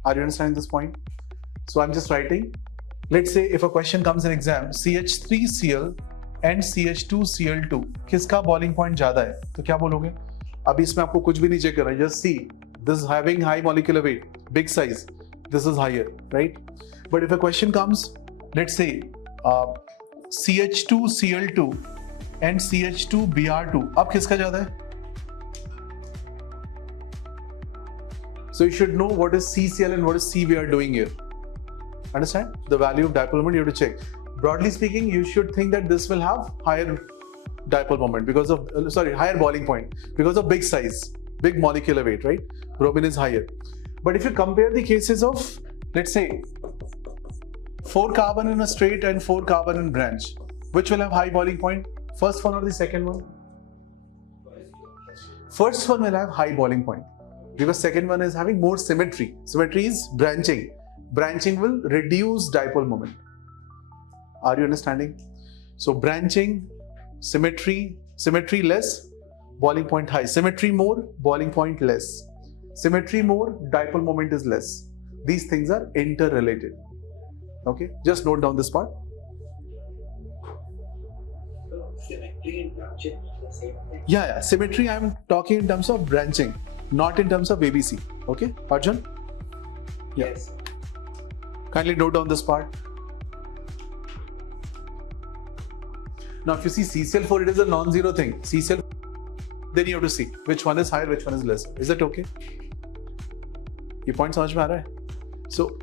are you understanding this point? So I'm just writing. Let's say if a question comes in exam, CH3Cl and CH2Cl2, किसका boiling point ज़्यादा है? तो क्या बोलोगे? अभी इसमें आपको कुछ भी नहीं चेक करना है. Just see, this is having high molecular weight, big size. This is higher, right? But if a question comes, let's say CH2Cl2 and CH2Br2, अब किसका ज़्यादा है? So you should know what is CCl and what is CBr doing here. Understand? The value of dipole moment you have to check. Broadly speaking, you should think that this will have higher dipole moment because of, higher boiling point because of big size, big molecular weight, right? Bromine is higher. But if you compare the cases of, let's say, 4 carbon in a straight and 4 carbon in branch, which will have high boiling point? First one or the second one? First one will have high boiling point because second one is having more symmetry. Symmetry is branching. Branching will reduce dipole moment. Are you understanding? So branching, symmetry less, boiling point high. Symmetry more, boiling point less. Symmetry more, dipole moment is less. These things are interrelated. Okay, just note down this part. So symmetry and branching are the same thing. Yeah, symmetry I am talking in terms of branching, not in terms of ABC. Okay, Arjun? Yeah. Yes. Kindly note down this part. Now, if you see CCl4, it is a non-zero thing. CCl, then you have to see which one is higher, which one is less. Is that okay? ये point समझ में आ रहा है? So,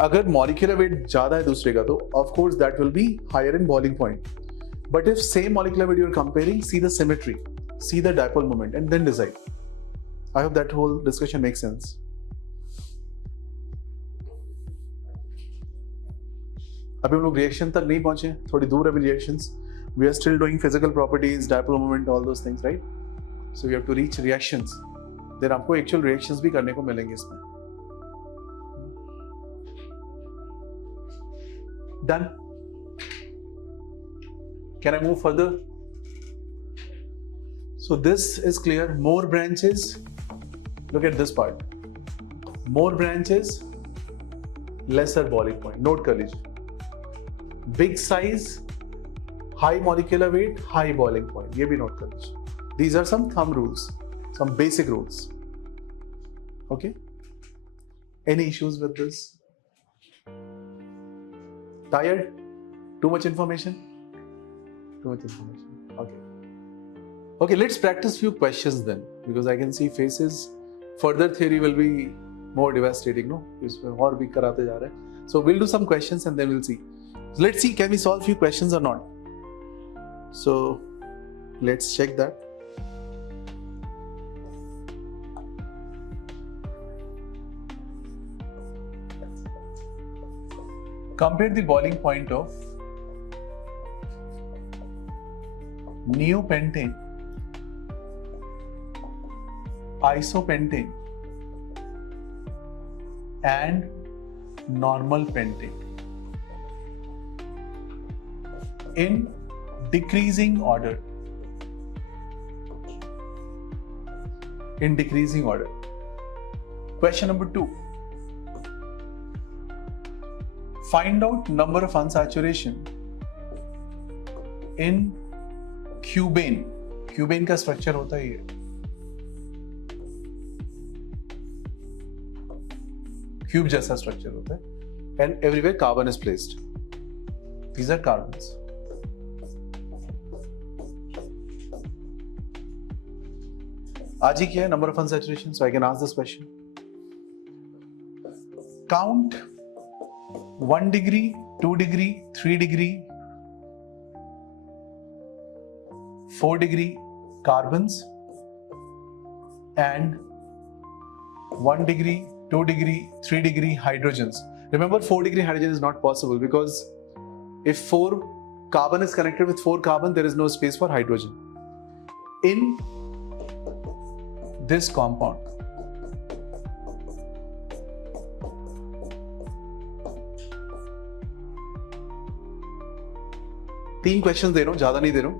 अगर molecular weight ज़्यादा है दूसरे का तो of course that will be higher in boiling point. But if same molecular weight you are comparing, see the symmetry, see the dipole moment, and then decide. I hope that whole discussion makes sense. अभी हम लोग reaction तक नहीं पहुंचे, थोड़ी दूर अभी reactions. We are still doing physical properties, dipole moment, all those things, right? So we have to reach reactions. Then आपको actual reactions भी करने को मिलेंगे इसमें. Done. Can I move further? So this is clear. More branches. Look at this part. More branches, lesser boiling point. Note कर लीजिए. Big size, high molecular weight, high boiling point. ये भी note कर लीजिए. These are some thumb rules, some basic rules. Okay? Any issues with this? Tired? Too much information? Too much information. Okay. Okay, let's practice few questions then, because I can see faces. Further theory will be more devastating, no? इसमें और भी कराते जा रहे हैं. So we'll do some questions and then we'll see. So let's see, can we solve few questions or not? So let's check that. Compare the boiling point of neopentane, isopentane and normal pentane in decreasing order. In decreasing order. Question number 2. Find out number of unsaturation in cubane. Cubane का structure होता है ये. Cube जैसा structure होता है. And everywhere carbon is placed. These are carbons. आज ही क्या है number of unsaturation? So I can ask this question. Count 1 degree, 2 degree, 3 degree, 4 degree. carbons and 1 degree, 2 degree, 3 degree hydrogens. Remember, 4 degree hydrogen is not possible because if 4 carbon is connected with 4 carbon, there is no space for hydrogen in this compound. तीन question दे रहा हूं, ज्यादा नहीं दे रहा हूं.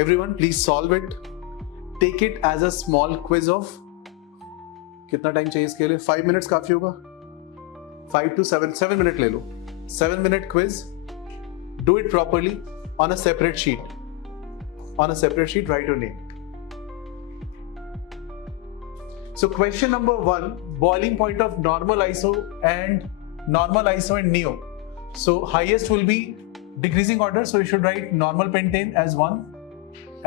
Everyone please solve it. Take it as a small quiz of, कितना टाइम चाहिए इसके लिए? 5 मिनट्स काफी होगा. 5 to 7 मिनट ले लो. 7 minute quiz. Do it properly on a separate sheet. On a separate sheet, write your name. So question number 1, boiling point of normal iso and neo. So highest will be decreasing order, so you should write normal pentane as 1,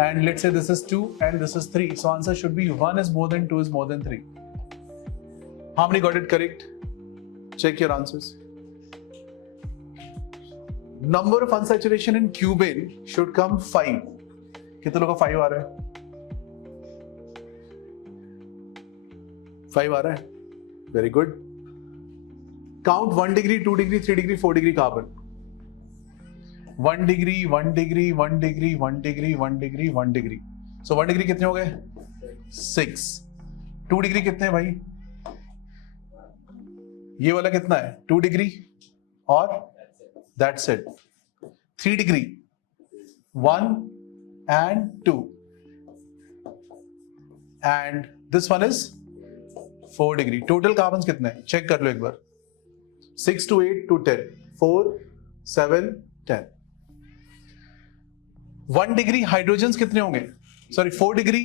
and let's say this is 2 and this is 3. So answer should be 1 is more than 2 is more than 3. How many got it correct? Check your answers. Number of unsaturation in cubane should come 5. कितने लोगों का 5 आ रहा है? 5 आ रहा है? Very good. Count 1 degree, 2 degree, 3 degree, 4 degree carbon. 1 degree, 1 degree, 1 degree, 1 degree, 1 degree, 1 degree. So 1 degree कितने हो गए? 6. 2 degree कितने हैं भाई? ये वाला कितना है? 2 degree और that's it. 3 degree, 1 and 2. And this one is 4 degree. Total carbons कितने हैं? Check कर लो एक बार. 6 to 8 to 10. 4, 7, 10. 1 डिग्री हाइड्रोजन कितने होंगे? सॉरी 4 डिग्री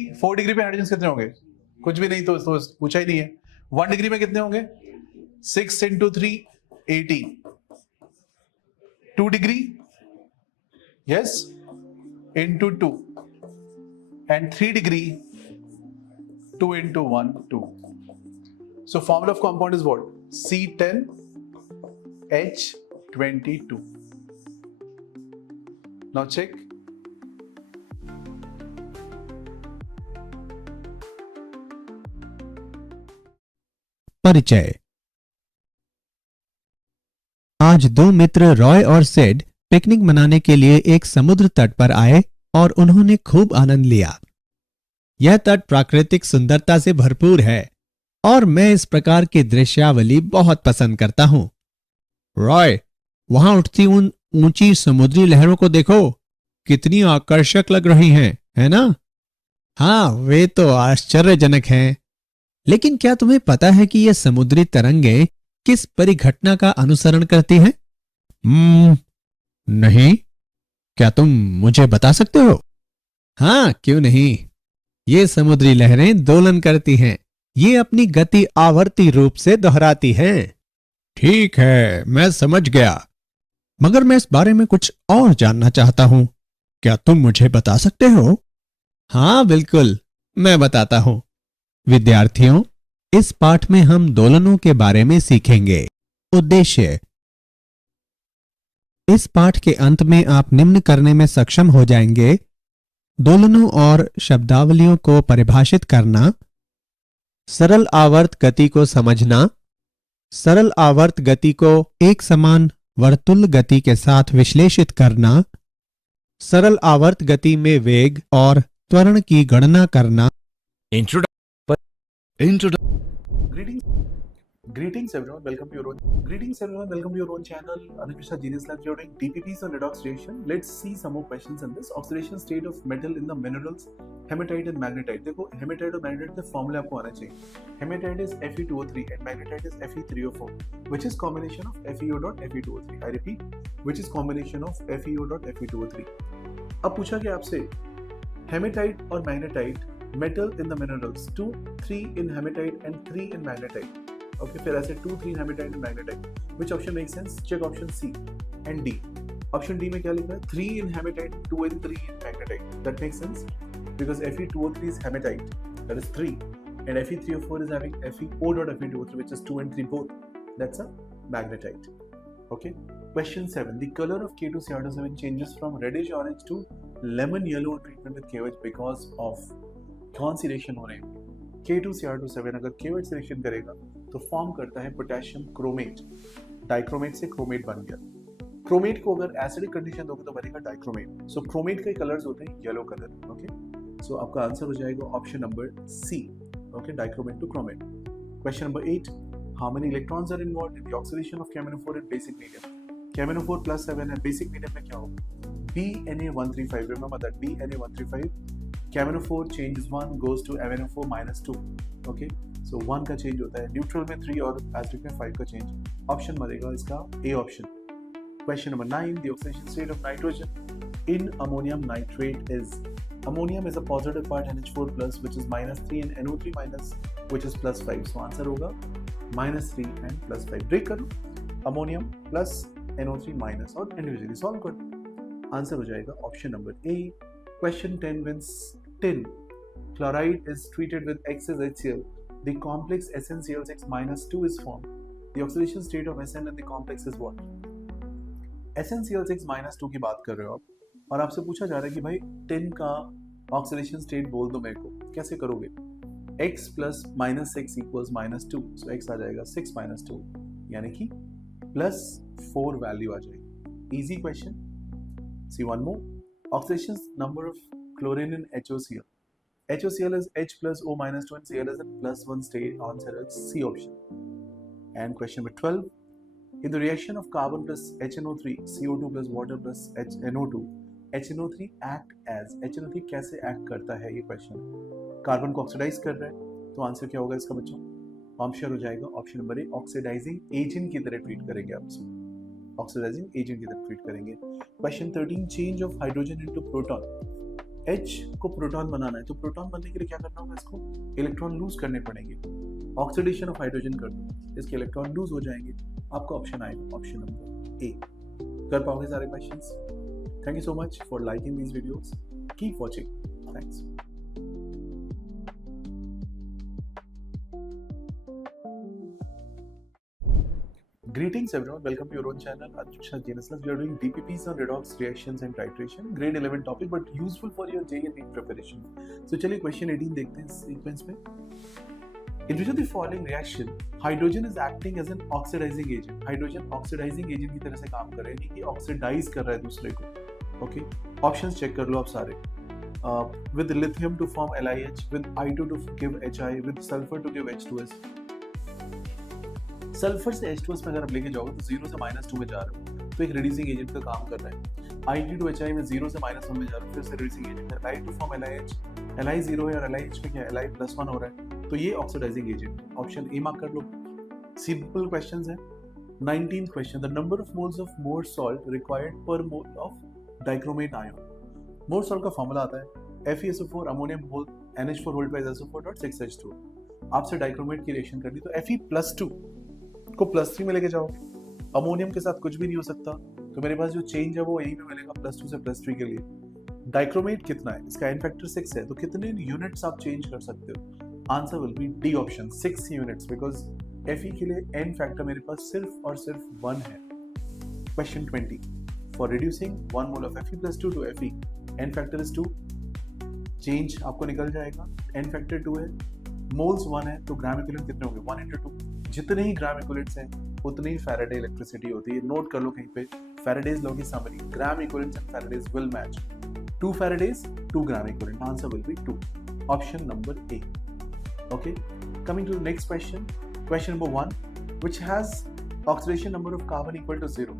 पे हाइड्रोजन कितने होंगे? कुछ भी नहीं, तो पूछा ही नहीं है. 1 डिग्री में कितने होंगे? 6 into 3, 80. 2 degree, yes, into 2. And 3 degree, 2 into 1, 2. So formula of compound is what? C10H22. Now check. परिचय. आज 2 मित्र रॉय और सेड पिकनिक मनाने के लिए एक समुद्र तट पर आए और उन्होंने खूब आनंद लिया. यह तट प्राकृतिक सुंदरता से भरपूर है और मैं इस प्रकार की दृश्यावली बहुत पसंद करता हूं. रॉय, वहां उठती उन ऊंची समुद्री लहरों को देखो, कितनी आकर्षक लग रही हैं, है ना? हाँ, वे तो आश्चर्यजनक हैं. लेकिन क्या तुम्हें पता है कि ये समुद्री तरंगें किस परिघटना का अनुसरण करती हैं? नहीं. क्या तुम मुझे बता सकते हो? हाँ, क्यों नहीं. ये समुद्री लहरें दोलन करती हैं. ये अपनी गति आवर्ती रूप से दोहराती हैं. ठीक है, मैं समझ गया. मगर मैं इस बारे में कुछ और जानना चाहता हूं. क्या तुम मुझे बता सकते हो? हाँ, बिल्कुल, मैं बताता हूं. विद्यार्थियों, इस पाठ में हम दोलनों के बारे में सीखेंगे. उद्देश्य. इस पाठ के अंत में आप निम्न करने में सक्षम हो जाएंगे: दोलनों और शब्दावलियों को परिभाषित करना, सरल आवर्त गति को समझना, सरल आवर्त गति को एक समान वर्तुल गति के साथ विश्लेषित करना, सरल आवर्त गति में वेग और त्वरण की गणना करना. Greetings everyone, welcome to your own channel, Anuj Mishra Genius Lab. You're doing DPPs on redox reaction. Let's see some more questions in this. Oxidation state of metal in the minerals, hematite and magnetite. देखो, hematite और magnetite के formula आपको आना चाहिए. Hematite is Fe2O3 and magnetite is Fe3O4, which is combination of FeO.Fe2O3. I repeat, which is combination of FeO.Fe2O3. अब पूछा गया आपसे, hematite और magnetite, metal in the minerals, 2, 3 in hematite and 3 in magnetite. Okay, फिर ऐसे 2, 3 hematite and magnetite. Which option makes sense? Check option C and D. Option D में क्या लिखा है? 3 in hematite, 2 and 3 in magnetite. That makes sense because Fe2O3 is hematite, that is 3, and Fe3O4 is having FeO.Fe2O3, which is 2 and 3 both. That's a magnetite. Okay. Question 7. The color of K2CR7 changes from reddish orange to lemon yellow treatment with KOH because of कौन सी reaction हो रही है? K2Cr2 7 अगर KOH से reaction करेगा तो form करता है पोटेशियम क्रोमेट, डाइक्रोमेट से क्रोमेट बन गया। क्रोमेट को अगर एसिडिक कंडीशन दोगे तो बनेगा डाइक्रोमेट। सो क्रोमेट के कलर्स होते हैं येलो कलर। ओके, सो आपका आंसर हो जाएगा option number C. Okay, dichromate to chromate. Question number 8, how many electrons are involved in the oxidation of KMnO4 in basic medium? KMnO4 + 7 है, बेसिक मीडियम में क्या होगा? BNA135, remember that BNA135, KMnO4 changes 1 goes to MnO4 -2. Okay, so 1 का change होता है, neutral में 3 और acidic में 5 का चेंज। ऑप्शन बनेगा इसका A option. Question number 9, the oxidation state of nitrogen in ammonium nitrate is, ammonium is a positive part NH4+ which is -3 and NO3- which is +5, so answer होगा -3 and +5। Break करो, ammonium plus NO3- और individually solve करो, answer हो जाएगा option number A. Question 10, when tin chloride is treated with excess HCl, the complex SnCl6- is formed. The oxidation state of Sn in the complex is what? SnCl6- की बात कर रहे हो आप और आपसे पूछा जा रहा है कि भाई टिन का ऑक्सीडेशन स्टेट बोल दो मेरे को, कैसे करोगे? x + -6 = -2, so x आ जाएगा 6 - 2 यानी कि +4 वैल्यू आ जाएगी। Easy question. See one more. Oxidation number of chlorine in HOCl. HOCl is H + O - 2 and Cl is in +1 state. Answer is C option. And question number 12. In the reaction of carbon plus HNO3, CO2 plus water plus HNO2, HNO3 act as, HNO3 कैसे act करता है? ये question carbon को oxidise कर रहा है, तो answer क्या होगा इसका बच्चों? आंसर हो जाएगा option number A, oxidizing agent की तरह ट्रीट करेंगे आप इसको, ऑक्सीडाइजिंग एजेंट की तरह ट्रीट करेंगे। Question 13, change of hydrogen into proton. H को प्रोटॉन बनाना है, तो प्रोटॉन बनने के लिए क्या करना होगा? इसको इलेक्ट्रॉन लूज करने पड़ेंगे, ऑक्सीडेशन ऑफ हाइड्रोजन कर दो, इसके इलेक्ट्रॉन लूज हो जाएंगे, आपका ऑप्शन आएगा ऑप्शन नंबर ए। कर पाओगे सारे questions? Thank you so much for liking these videos, keep watching, thanks. Greetings everyone, welcome to your own channel Anuj Mishra JEE NEET. We are doing DPPs on redox reactions and titration, grade 11 topic but useful for your JEE NEET preparation. So चलिए question 18 देखते हैं sequence में। In which of the following reaction hydrogen is acting as an oxidizing agent? Hydrogen oxidizing agent की तरह से काम कर रहे हैं, कि ऑक्सीडाइज कर रहा है दूसरे को। ओके, ऑप्शंस चेक कर लो आप सारे। With lithium to form LiH, with I2 to give Hi, with sulfur to give H2S। Sulphur से H2S में अगर आप लेके जाओगे तो 0 से -2 में जा रहे हो, तो एक रिड्यूसिंग एजेंट का काम कर रहा है। I2 to HI में 0 से -1 में जा रहे हो, फिर से रिड्यूसिंग एजेंट है। Li to form LiH, Li 0 है और LiH में क्या है? Li +1 हो रहा है, तो ये ऑक्सीडाइजिंग एजेंट है। ऑप्शन ए मार्क कर लो। सिंपल क्वेश्चंस है। 19th question, the number of moles of Mohr salt required per mole of dichromate ion. Mohr salt का फॉर्मूला आता है FeSO4 ammonium whole NH4 hold by SO4.6H2। आपसे dichromate की reaction करनी, तो Fe+2 को +3 में लेके जाओगे, अमोनियम के साथ कुछ भी नहीं हो सकता, तो मेरे पास जो चेंज है वो यही में मिलेगा +2 से +3 के लिए। डाइक्रोमेट कितना है? इसका n फैक्टर 6 है, तो कितने यूनिट्स आप चेंज कर सकते हो? Answer will B D option, 6 units, because Fe के लिए n फैक्टर मेरे पास सिर्फ और सिर्फ 1 है। Question 20, for reducing 1 mole of Fe+2 to Fe, n factor is 2, change आपको निकल जाएगा, n फैक्टर 2 है, मोल्स 1 है, तो ग्राम इक्विवेलेंट कितने होंगे? 1 × 2। जितने ही ग्राम इक्विवेलेंट्स हैं उतनी ही फैराडे इलेक्ट्रिसिटी होती है। नोट कर लो कहीं पे, फैराडेज लॉ की summary, gram equivalents and Faraday's will match. 2 Faraday's 2 gram equivalent, answer will be 2, option number A. Okay, coming to next question, question number 1, which has oxidation number of carbon equal to 0।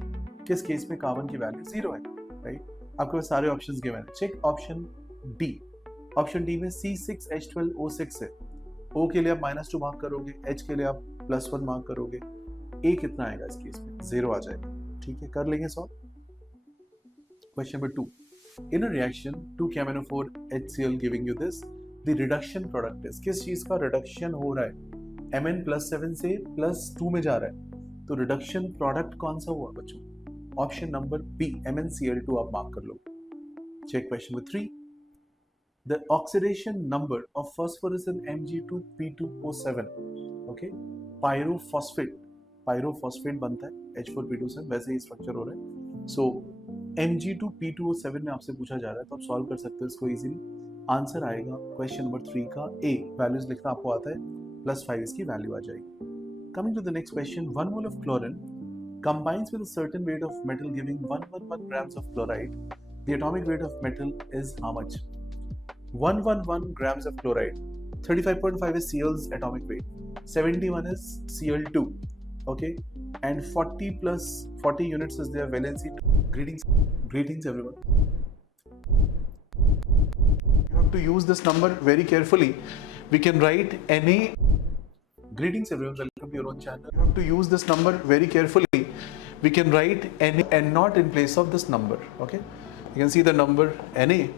किस case में carbon की value 0 है? Right, आपके पास सारे options given है, check option D. Option D में C6H12O6 है, O के लिए आप -2 मार्क करोगे, H के लिए आप +1 मार्क करोगे, A कितना आएगा इस केस में? 0 आ जाएगा। ठीक है, कर लेंगे solve. Question number 2, in a reaction 2 KMnO4 HCl giving you this, the reduction product is, किस चीज का रिडक्शन हो रहा है? Mn+7 से +2 में जा रहा है, तो रिडक्शन प्रोडक्ट कौन सा हुआ बच्चों? ऑप्शन नंबर बी, MnCl2 आप मार्क कर लो। Check question number 3, the oxidation number of phosphorus in Mg2P2O7, okay, pyrophosphate बनता है H4P2 से, वैसे ही स्ट्रक्चर हो रहा है। सो Mg2P2O7 में आपसे पूछा जा रहा है तो आप सॉल्व कर सकते हो इसको इजीली. आंसर आएगा क्वेश्चन नंबर 3 का A. वैल्यूज लिखना आपको आता है, +5 इसकी वैल्यू आ जाएगी. Coming to the next question, 1 mole of chlorine combines with a certain weight of metal giving 111 grams of chloride. The atomic weight of metal is how much? 111 grams of chloride. 35.5 is Cl's atomic weight. 71 is Cl2. Okay, and 40 plus 40 units is their valency. Greetings everyone. You have to use this number very carefully. We can write any. Greetings everyone, welcome to your own channel. You have to use this number very carefully. We can write NA and not in place of this number. Okay, you can see the number NA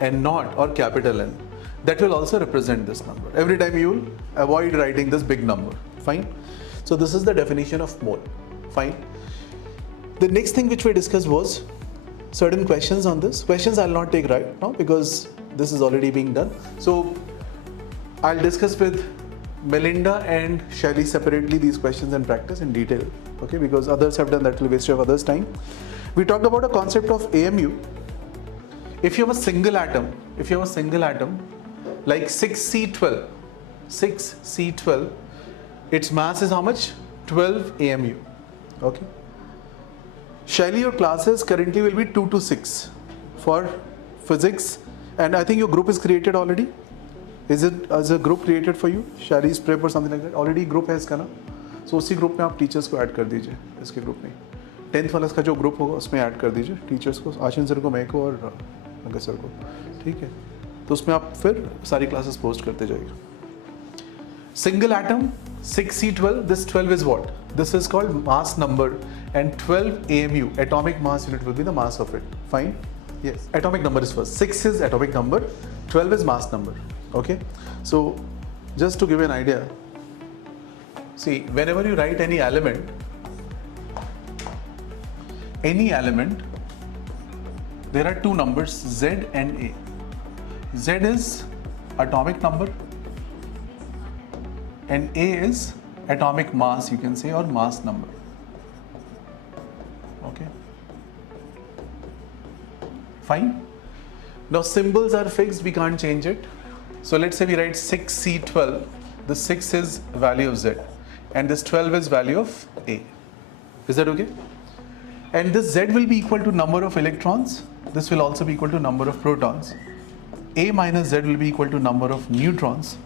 and not or capital N. That will also represent this number. Every time you will avoid writing this big number. Fine. So this is the definition of mole. Fine. The next thing which we discussed was certain questions on this. Questions I'll not take right now because this is already being done. So I'll discuss with Melinda and Shelly separately these questions and practice in detail. Okay, because others have done that, will waste of others' time. We talked about a concept of AMU. If you have a single atom, like 6C12, its mass is how much? 12 AMU. Okay. Shelly, your classes currently will be 2 to 6 for physics, and I think your group is created already. Is it as a group created for you? Shelly's prep or something like that. Already group है इसका ना. So उसी group में आप teachers को add कर दीजिए इसके group में. 10th वाला इसका जो group होगा उसमें add कर दीजिए teachers को, आशीन सर को, मैं को और अंकल सर को. ठीक है. तो उसमें आप फिर सारी classes post करते जाइए. Single atom 6C12. This 12 is what? This is called mass number, and 12 AMU, atomic mass unit, will be the mass of it. Fine? Yes. Atomic number is first. 6 is atomic number. 12 is mass number. Okay. So just to give you an idea, see, whenever you write any element, there are two numbers, Z and A. Z is atomic number and A is atomic mass, you can say, or mass number. Okay. Fine. Now symbols are fixed, we can't change it. So let's say we write 6C12. The 6 is value of Z and this 12 is value of A. Is that okay? And this Z will be equal to number of electrons. This will also be equal to number of protons. A minus Z will be equal to number of neutrons.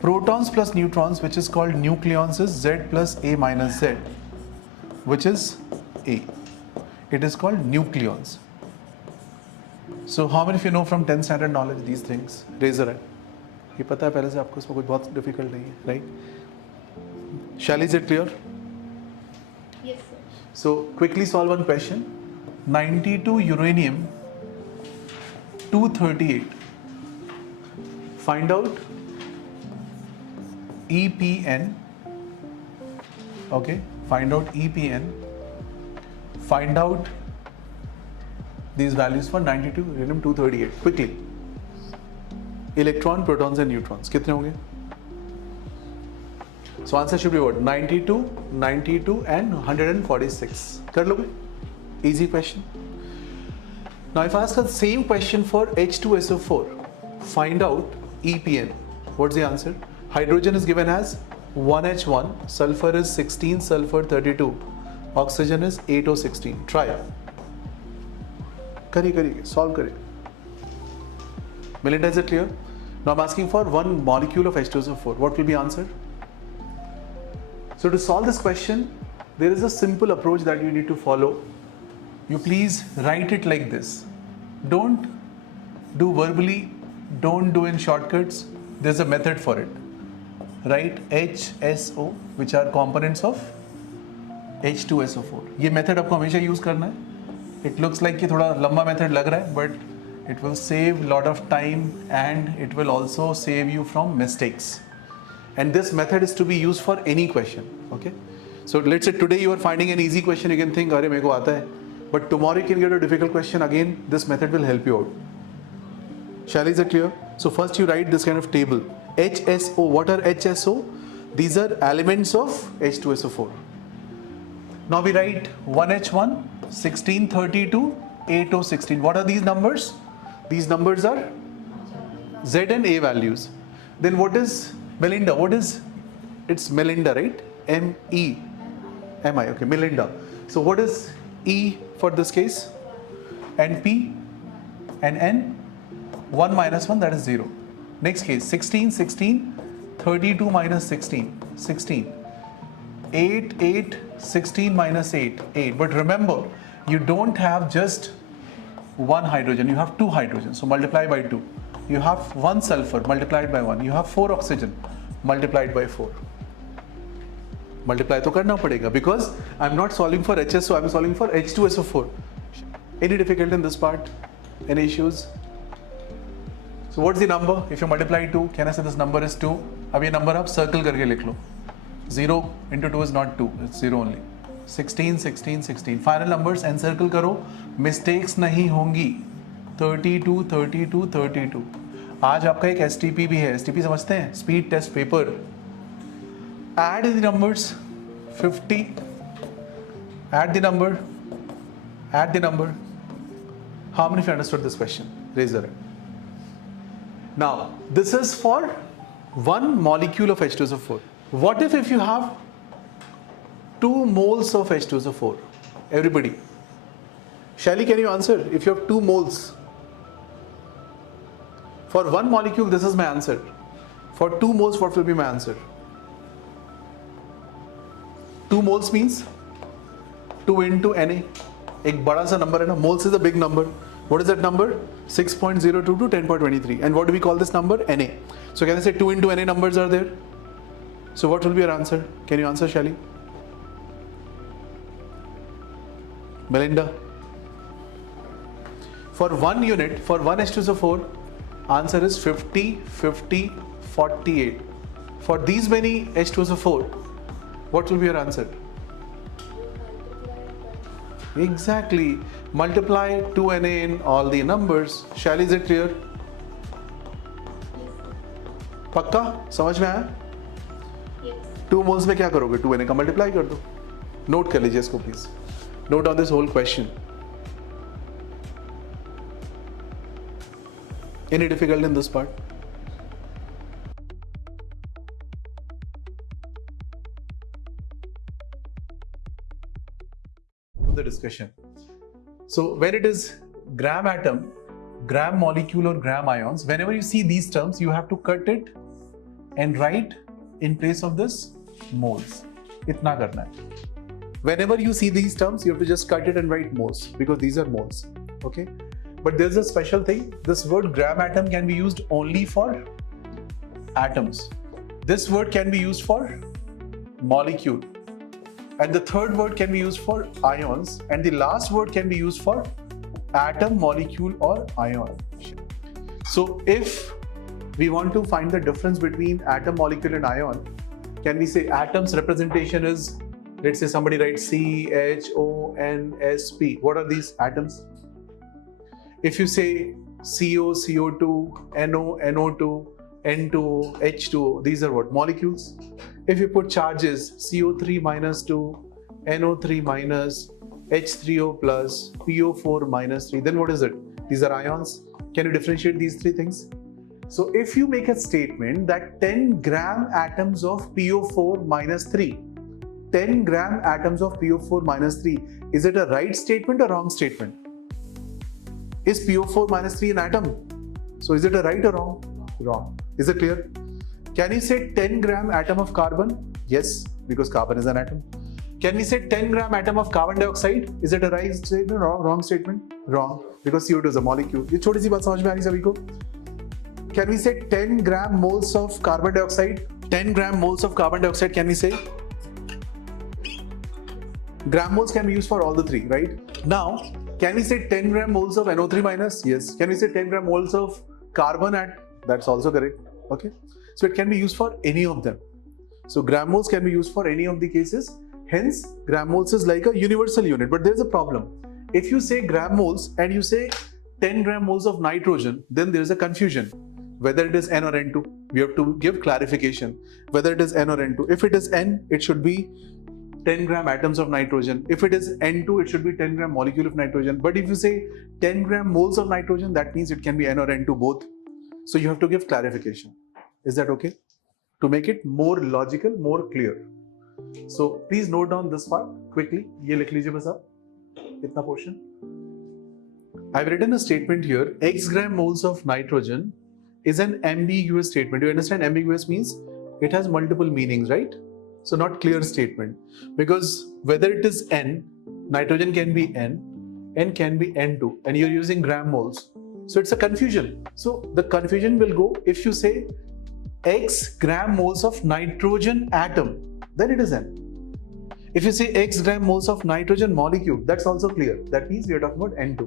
Protons plus neutrons, which is called nucleons, is Z plus A minus Z, which is A. It is called nucleons. So how many of you know from 10th standard knowledge these things? Raise your hand. ये पता है पहले से आपको, इसमें कुछ बहुत difficult नहीं है, right? Shall, is it clear? Yes, sir. So quickly solve one question. 92 uranium 238. Find out EPN. Okay, find out EPN. Find out these values for 92 uranium 238 quickly. Electron, protons and neutrons कितने होंगे? So answer should be what? 92, 92 and 146. कर लोगे? Easy question. Now if I ask the same question for H2SO4, find out EPN. What's the answer? Hydrogen is given as 1H1, sulfur is 16, sulfur 32, oxygen is 8O16. Try. करिए, solve करिए. Melinda, is it clear? Now I'm asking for one molecule of H2SO4. What will be answered? So to solve this question, there is a simple approach that you need to follow. You please write it like this. Don't do verbally, don't do in shortcuts. There's a method for it. Write HSO, which are components of H2SO4. ये method आपको हमेशा use करना है. It looks like कि थोड़ा लंबा method लग रहा है, but it will save lot of time and it will also save you from mistakes. And this method is to be used for any question. Okay. So let's say today you are finding an easy question, you can think, अरे मेरे को आता है. But tomorrow you can get a difficult question. Again, this method will help you out. Shall, is it clear? So first you write this kind of table. HSO. What are HSO? These are elements of H2SO4. Now we write 1H1, 1632, 8016. What are these numbers? These numbers are Z and A values. Then what is Melinda? What is, it's Melinda, right? M-E, M-I, okay, Melinda. So what is E for this case? And P and N? 1 minus 1, that is 0. Next case, 16, 16, 32 minus 16, 16. 8, 8, 16 minus 8, 8. But remember, you don't have just one hydrogen, you have two hydrogens, so multiply by 2. You have one sulfur multiplied by 1. You have 4 oxygen multiplied by 4. Multiply to karna padega because I'm not solving for HS, so I'm solving for H2SO4. Any difficulty in this part? Any issues? So what's the number? If you multiply 2, can I say this number is 2? अब ये number आप circle करके लिख लो. 0 into 2 is not 2, it's 0 only. 16, 16, 16. Final numbers encircle करो, mistakes नहीं होंगी. 32, 32, 32. आज आपका एक STP भी है. STP समझते हैं? Speed test paper. Add the numbers. 50. Add the number. Add the number. How many of you understood this question? Raise your hand. Now, this is for one molecule of H2SO4. What if you have 2 moles of H2SO4? Everybody. Shelly, can you answer? If you have 2 moles. For one molecule, this is my answer. For 2 moles, what will be my answer? 2 moles means 2 into Na. एक बड़ा सा number है ना. Moles is a big number. What is that number? 6.02 to 10.23. And what do we call this number? Na. So can I say 2 into Na numbers are there? So what will be your answer? Can you answer, Shelly? Melinda? For one unit, for one H2SO4, answer is 50, 50, 48. For these many H2SO4, what will be your answer? Exactly. Multiply 2Na in all the numbers. Shelly, is it clear? पक्का? समझ में आया? Yes. 2 moles में क्या करोगे? 2Na का multiply कर दो. Note कर लीजिए इसको please. Note on this whole question. Any difficulty in this part? The discussion. So when it is gram atom, gram molecule or gram ions, whenever you see these terms, you have to cut it and write in place of this moles. Itna karna hai. Whenever you see these terms, you have to just cut it and write moles because these are moles. Okay. But there's a special thing. This word gram atom can be used only for atoms. This word can be used for molecule. And the third word can be used for ions. And the last word can be used for atom, molecule or ion. So if we want to find the difference between atom, molecule and ion, can we say atom's representation is, let's say somebody writes C, H, O, N, S, P. What are these atoms? If you say CO, CO2, NO, NO2, N2, H2O, these are what? Molecules. If you put charges, CO3 minus 2, NO3 minus, H3O plus, PO4 minus 3, then what is it? These are ions. Can you differentiate these three things? So if you make a statement that 10 gram atoms of PO4 minus 3, 10 gram atoms of PO4 minus 3, is it a right statement or wrong statement? Is PO4 minus 3 an atom? So is it a right or wrong? Wrong. Is it clear? Can you say 10 gram atom of carbon? Yes, because carbon is an atom. Can we say 10 gram atom of carbon dioxide? Is it a right statement or wrong statement? Wrong, because CO2 is a molecule. ये छोटी सी बात समझ में आ रही सभी को? Can we say 10 gram moles of carbon dioxide? 10 gram moles of carbon dioxide, can we say? Gram moles can be used for all the three, right? Now, can we say 10 gram moles of NO3 minus? Yes. Can we say 10 gram moles of carbon at? That's also correct. Okay. So it can be used for any of them. So gram moles can be used for any of the cases. Hence, gram moles is like a universal unit. But there's a problem. If you say gram moles and you say 10 gram moles of nitrogen, then there's a confusion. Whether it is N or N2, we have to give clarification. Whether it is N or N2. If it is N, it should be 10 gram atoms of nitrogen. If it is N2, it should be 10 gram molecule of nitrogen. But if you say 10 gram moles of nitrogen, that means it can be N or N2 both. So you have to give clarification. Is that okay? To make it more logical, more clear. So please note down this part quickly. ये लिख लीजिए बस आप इतना portion. I've written a statement here. X gram moles of nitrogen is an ambiguous statement. You understand? Ambiguous means it has multiple meanings, right? So not clear statement, because whether it is N, nitrogen can be N can be N2, and you're using gram moles. So it's a confusion. So the confusion will go if you say X gram moles of nitrogen atom, then it is N. If you say X gram moles of nitrogen molecule, that's also clear. That means we are talking about N2.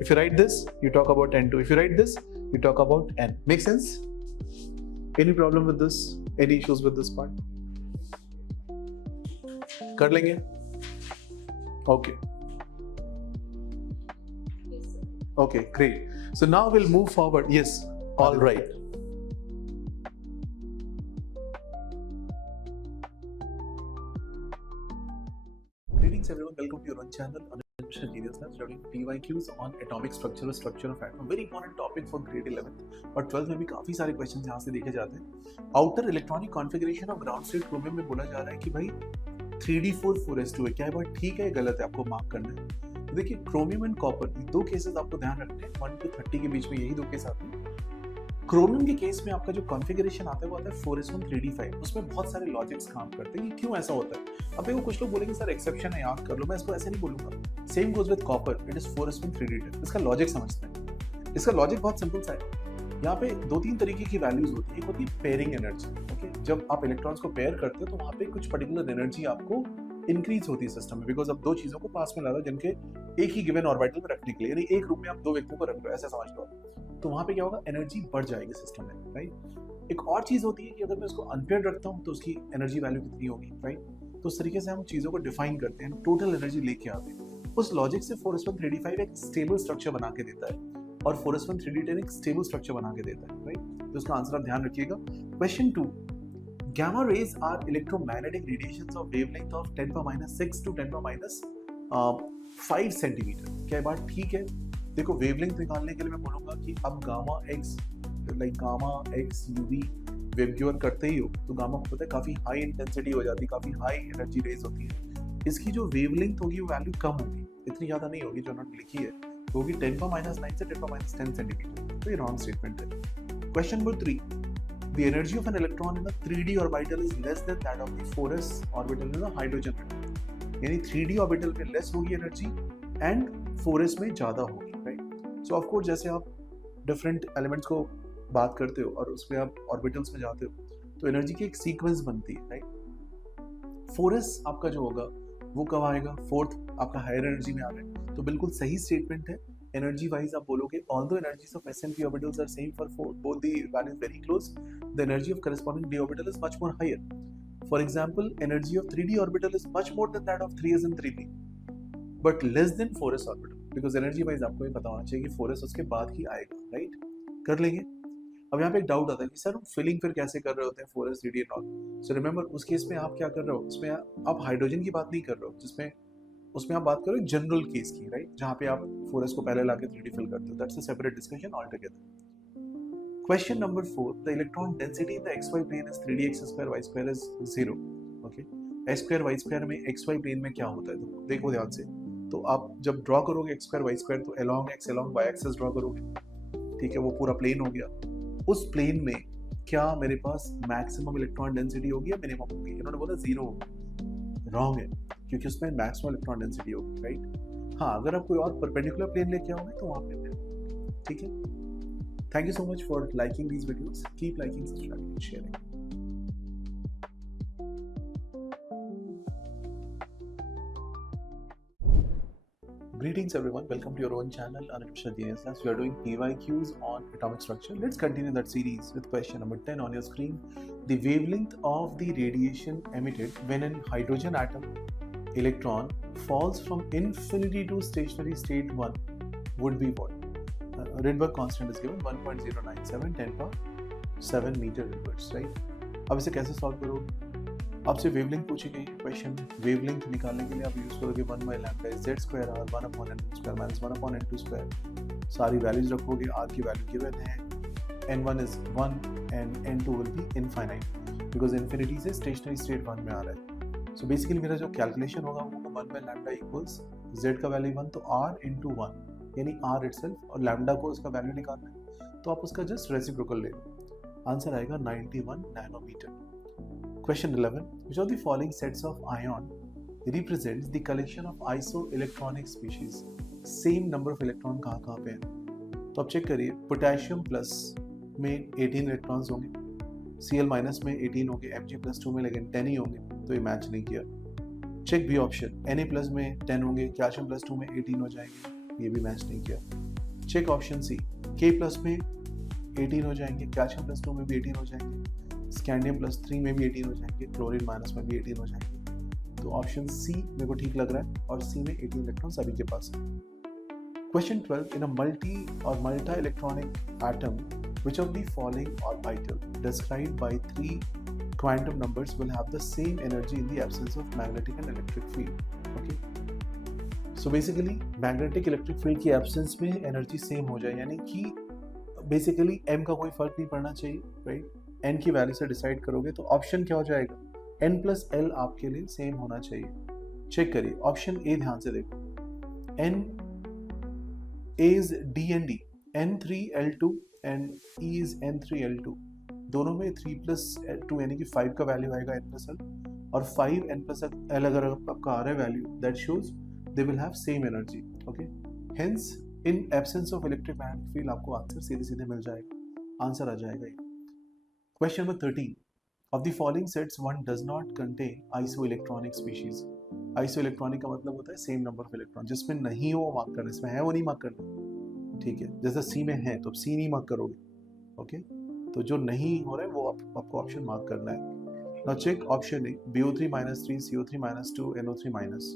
If you write this, you talk about N2. If you write this, you talk about N. Make sense? Any problem with this? Any issues with this part? कर लेंगे? Okay. Yes, sir. Okay, great. So now we'll move forward. Yes, all right. Greetings everyone, welcome to your own channel, Anuj Mishra, JEE NEET, studying PYQs on atomic structure of atom. Very important topic for grade 11 और 12 में भी काफी सारे question यहाँ से देखे जाते हैं. Outer electronic configuration of ground state chromium में बोला जा रहा है कि भाई 3d4 4s2 है. क्या है बात ठीक है या गलत है, आपको मार्क करना है. तो देखिए क्रोमियम एंड कॉपर दो केसेस आपको ध्यान रखने हैं. 1 to 30 के बीच में यही दो केस आते हैं. क्रोमियम के केस में आपका जो कॉन्फ़िगरेशन आता है वो आता है 4s1 3d5. उसमें बहुत सारे लॉजिक्स काम करते हैं कि क्यों ऐसा होता है. अब देखो कुछ लोग बोलेंगे सर एक्सेप्शन है, याद कर लो. मैं इसको ऐसे नहीं बोलूंगा. Same goes with copper, it is 4s1 3d10. इसका लॉजिक समझते हैं. इसका लॉजिक बहुत सिंपल सा है. यहाँ पे दो तीन तरीके की वैल्यूज होती है. एक होती है पेयरिंग एनर्जी. ओके, जब आप इलेक्ट्रॉन्स को पेयर करते हो तो वहाँ पे कुछ पर्टिकुलर एनर्जी आपको इंक्रीज होती है सिस्टम में, बिकॉज अब दो चीजों को पास में ला दो जिनके एक ही गिवन ऑर्बिटल में रखने के लिए, यानी एक रूम में आप दो व्यक्तियों को रख लो, ऐसा समझ लो. तो वहाँ पे क्या होगा, एनर्जी बढ़ जाएगी सिस्टम में, राइट. एक और चीज होती है कि अगर मैं उसको अनपेयर्ड रखता हूँ तो उसकी एनर्जी वैल्यू कितनी होगी, राइट. तो उस तरीके से हम चीजों को डिफाइन करते हैं, टोटल एनर्जी लेके आते हैं. उस लॉजिक से 4s1 3d5 एक स्टेबल स्ट्रक्चर बना के देता है और 4s1 3d10 एक स्टेबल स्ट्रक्चर बना के देता है, राइट. तो उसका आंसर आप ध्यान रखिएगा. Question 2, gamma rays are electromagnetic radiations of wavelength of 10⁻⁶ to 10⁻⁵ centimetre. क्या बात ठीक है? देखो वेवलेंथ निकालने के लिए मैं बोलूंगा कि अब gamma x UV wave cure करते ही हो तो गामा को पता है काफी हाई इंटेंसिटी हो जाती है, काफी हाई एनर्जी रेज होती है. इसकी जो वेवलेंथ होगी वो वैल्यू कम होगी, इतनी ज्यादा नहीं होगी जो उन्होंने लिखी है. तो होगी 10⁻⁹ से 10⁻10 सेंटीमीटर. तो ये रॉन्ग स्टेटमेंट है. Question number 3, the energy of an electron in a 3d orbital is less than that of the 4s orbital in a hydrogen atom. यानी 3d ऑर्बिटल में लेस होगी एनर्जी एंड 4s में ज्यादा होगी, right. So of course जैसे आप different elements को बात करते हो और उसमें आप ऑर्बिटल्स में जाते हो तो एनर्जी की एक सीक्वेंस बनती है, राइट. 4s आपका जो होगा वो कब आएगा, फोर्थ आपका हायर एनर्जी में आ रहा है. तो बिल्कुल सही स्टेटमेंट है. एनर्जी वाइज आप बोलोगे although energies of s and p orbitals are same for both the values very close, the energy of corresponding d orbital is much more higher. For example, energy of 3d orbital is much more than that of 3s and 3p, but less than 4s orbital, because energy wise आपको ये पता होना चाहिए कि 4s उसके बाद ही आएगा, right. कर लेंगे. अब यहाँ पे एक डाउट आता है कि सर फिलिंग फिर कैसे कर रहे होते हैं 4s 3d and all. So remember उस केस में आप क्या कर रहे हो, उसमें आप हाइड्रोजन की बात नहीं कर रहे हो, जिसमें उसमें आप बात करो जनरल केस की, राइट, जहाँ पे आप 4s को पहले लाके 3d फिल करते हो. That's a separate discussion all together. Question number 4, the electron density in the xy plane is 3d x² y² is 0. Okay, x² y² में xy प्लेन में क्या होता है, तो देखो ध्यान से. तो आप जब ड्रॉ करोगे x² y² तो along x along y axis draw करोगे, ठीक है, वो पूरा प्लेन हो गया. उस प्लेन में क्या मेरे पास मैक्सिमम इलेक्ट्रॉन डेंसिटी होगी या मिनिमम होगी? इन्होंने बोला 0 होगी. रॉन्ग है, क्योंकि उसमें मैक्सिमम इलेक्ट्रॉन डेंसिटी होगी, राइट. हाँ, अगर आप कोई और परपेंडिकुलर प्लेन लेके आओगे तो वहाँ पे, ठीक है. Thank you so much for liking these videos. Keep liking, subscribing and sharing. Greetings everyone, welcome to your own channel, Anuj Mishra, JEE NEET. We are doing PYQs on atomic structure. Let's continue that series with question number 10 on your screen. The wavelength of the radiation emitted when an hydrogen atom electron falls from infinity to stationary state 1 would be what? Rydberg constant is given 1.097 10⁻⁷ meter inverse, right? अब इसे कैसे solve करोगे? आपसे wavelength पूछी गई question में, wavelength निकालने के लिए आप यूज करोगे 1 by lambda z square r 1 upon n square minus 1 upon n2 square. सारी वैल्यूज रखोगे, r की वैल्यू गिवन है, n1 is 1 and n2 will be infinite because infinity से स्टेशनरी स्टेट 1 में आ रहा है। सो बेसिकली मेरा जो कैलकुलेशन होगा वो 1 बाई लैम्डा इक्वल्स z का वैल्यू 1 तो r इंटू 1 यानी r इटसेल्फ, और लैम्डा को उसका वैल्यू निकालना है तो आप उसका जस्ट रेसिप्रोकल ले लो, आंसर आएगा 91 nanometre. Question 11. Which of the following sets of ion represents the collection of isoelectronic species? Same number of electron कहाँ पे हैं? तो आप चेक करिए, पोटेशियम प्लस में 18 इलेक्ट्रॉन्स होंगे, Cl माइनस में 18 होंगे, Mg प्लस 2 में लेकिन 10 ही होंगे, तो ये मैच नहीं किया। Check B option, Na plus में 10 होंगे, कैल्शियम प्लस 2 में 18 हो जाएंगे, ये भी मैच नहीं किया। Check option C, K plus में 18 हो जाएंगे, कैल्शियम प्लस 2 में भी 18 हो जाएंगे, स्कैंडियम प्लस 3 में भी 18 हो जाएंगे, क्लोरीन माइनस में भी 18 हो जाएंगे। तो ऑप्शन सी मेरे को ठीक लग रहा है और सी में 18 इलेक्ट्रॉन सभी के पास है। Question 12. In a multi or multi electronic atom which of the following orbital described by 3 quantum numbers will have the same energy in the absence of magnetic and electric field. Okay, so basically magnetic electric field की absence में energy same हो जाए, यानी कि basically m का कोई फर्क नहीं पड़ना चाहिए, राइट? n की वैल्यू से डिसाइड करोगे तो ऑप्शन क्या हो जाएगा, n प्लस एल आपके लिए सेम होना चाहिए। चेक करिए ऑप्शन ए, ध्यान से देखो, n is d and d, n3l2 and e is n3l2, दोनों में 3 प्लस 2 यानी कि 5 का वैल्यू आएगा n प्लस एल, और 5 n प्लस एल अगर आपका आ रहा है value, that shows they will have same energy. Okay, hence in absence of electric magnetic field आपको आंसर सीधे सीधे मिल जाएगा, आंसर आ जाएगा ये। Question number 13. Of the following sets, one does not contain isoelectronic species. Isoelectronic का मतलब होता है same number of electron. जिसमें नहीं हो वो मार्क करना, इसमें है वो नहीं मार्क करना, ठीक है? जैसे C में है तो C नहीं मार्क करोगे, ओके? तो जो नहीं हो रहा है वो आपको ऑप्शन मार्क करना है। Now check option A, BO3 minus 3, CO3 minus 2, NO3 minus,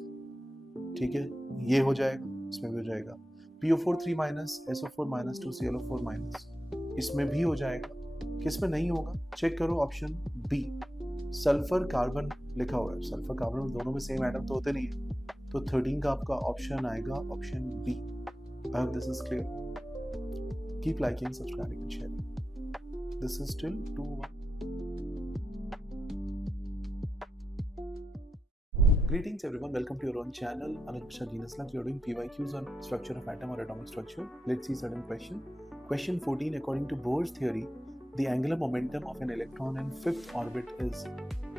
ठीक है? ये हो जाएगा, इसमें भी हो जाएगा। PO4 3 minus, SO4 minus 2, ClO4 minus, इसमें भी हो जाएगा। किस में नहीं होगा, चेक करो ऑप्शन बी, सल्फर कार्बन लिखा हुआ है, सल्फर कार्बन दोनों में सेम एटम तो होते नहीं है, तो 13 का आपका ऑप्शन आएगा option B. I hope this is clear. Keep liking, subscribing and sharing. This is still 2-1। Greetings everyone, welcome to your own channel Anuj Mishra JEE NEET. We are doing PYQs on structure of atom or atomic structure. Let's see certain question. Question 14. According to Bohr's theory, the angular momentum of an electron in fifth orbit is,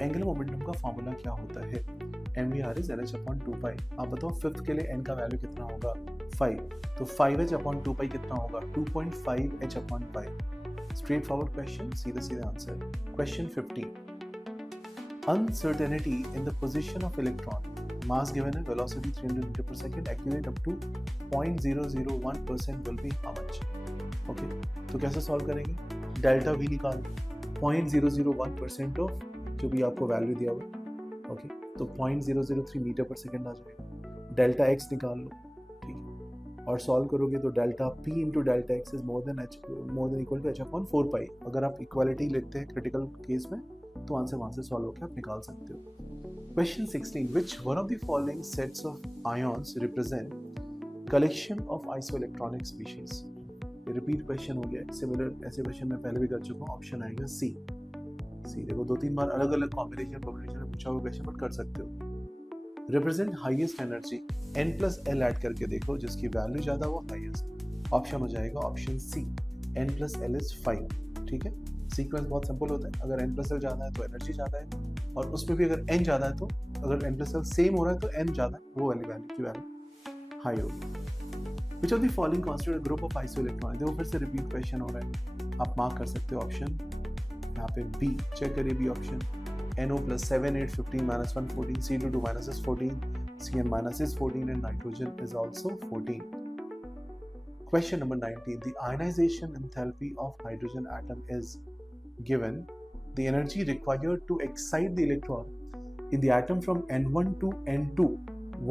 angular momentum का formula क्या होता है? mvr is nh upon 2 pi। आप बताओ fifth के लिए n का value कितना होगा, 5, तो 5h upon 2 pi कितना होगा, 2.5h upon pi। Straight forward question, सीधे सीधे answer. Question 15. Uncertainty in the position of electron, mass given at velocity 300 meter per second, accurate up to 0.001% will be how much? Okay, तो कैसे solve करेंगे, delta we निकालो, 0.001% of जो भी आपको value दिया हुआ, ओके, तो 0.003 मीटर पर सेकेंड आ जाएगा। डेल्टा एक्स निकाल लो, ठीक है, और सॉल्व करोगे तो delta P into delta X is more than equal to H upon 4 pi. अगर आप इक्वालिटी लेते हैं क्रिटिकल केस में तो आंसर वहां से सॉल्व होकर आप निकाल सकते हो। Question 16. Which one of the following sets of ions represent collection of isoelectronic species? Repeat question हो गया, सिमिलर ऐसे क्वेश्चन मैं पहले भी कर चुका हूँ। ऑप्शन आएगा सी। देखो 2-3 बार अलग अलग कॉम्बिनेशन कॉम्बिनेशन में पूछा हुआ क्वेश्चन, बट कर सकते हो। Represent highest energy, n plus L add करके देखो, जिसकी वैल्यू ज्यादा वो हाईएस्ट। ऑप्शन हो जाएगा option C, n plus L is 5, ठीक है? सीक्वेंस बहुत सिंपल होता है, अगर n प्लस एल ज्यादा है तो एनर्जी ज्यादा है, और उसमें भी अगर n ज्यादा है तो, अगर n प्लस एल सेम हो रहा है तो n ज्यादा है, वो वाली वैल्यू की वैल्यू हाई होगी। Which of the following constitute a group of isoelectrons? देखो फिर से रिपीट क्वेश्चन हो रहा है, आप मार्क कर सकते हो ऑप्शन यहाँ पे बी। चेक करिए B option, NO plus 7 8 15 minus 1 14, C2 2 minus is 14, Cn minus is 14, and nitrogen is also 14. Question number 19. The ionization enthalpy of hydrogen atom is given. The energy required to excite the electron in the atom from N1 to N2,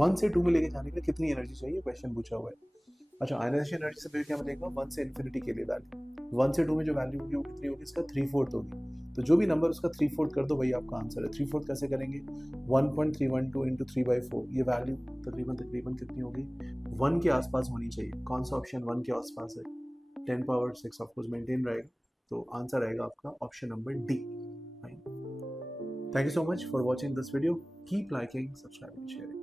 1 से 2 में लेके जाने के लिए कितनी energy चाहिए, question पूछा हुआ है। अच्छा, आयनाइजेशन एनर्जी से क्या मिलेगा, 1 से इन्फिनिटी के लिए वैल्यू, 1 से 2 में जो वैल्यू होगी वो कितनी होगी, इसका 3/4 होगी, तो जो भी नंबर उसका 3/4 कर दो वही आपका आंसर है। 3/4 कैसे करेंगे? 1.312 इंटू 3/4, ये वैल्यू तकरीबन कितनी होगी? 1 के आसपास होनी चाहिए। कौन सा ऑप्शन 1 के आसपास है? 10 पावर 6 ऑफकोर्स मेंटेन रहेगा, तो आंसर रहेगा आपका option number D. Thank you so much for watching this video. Keep liking, subscribing, sharing.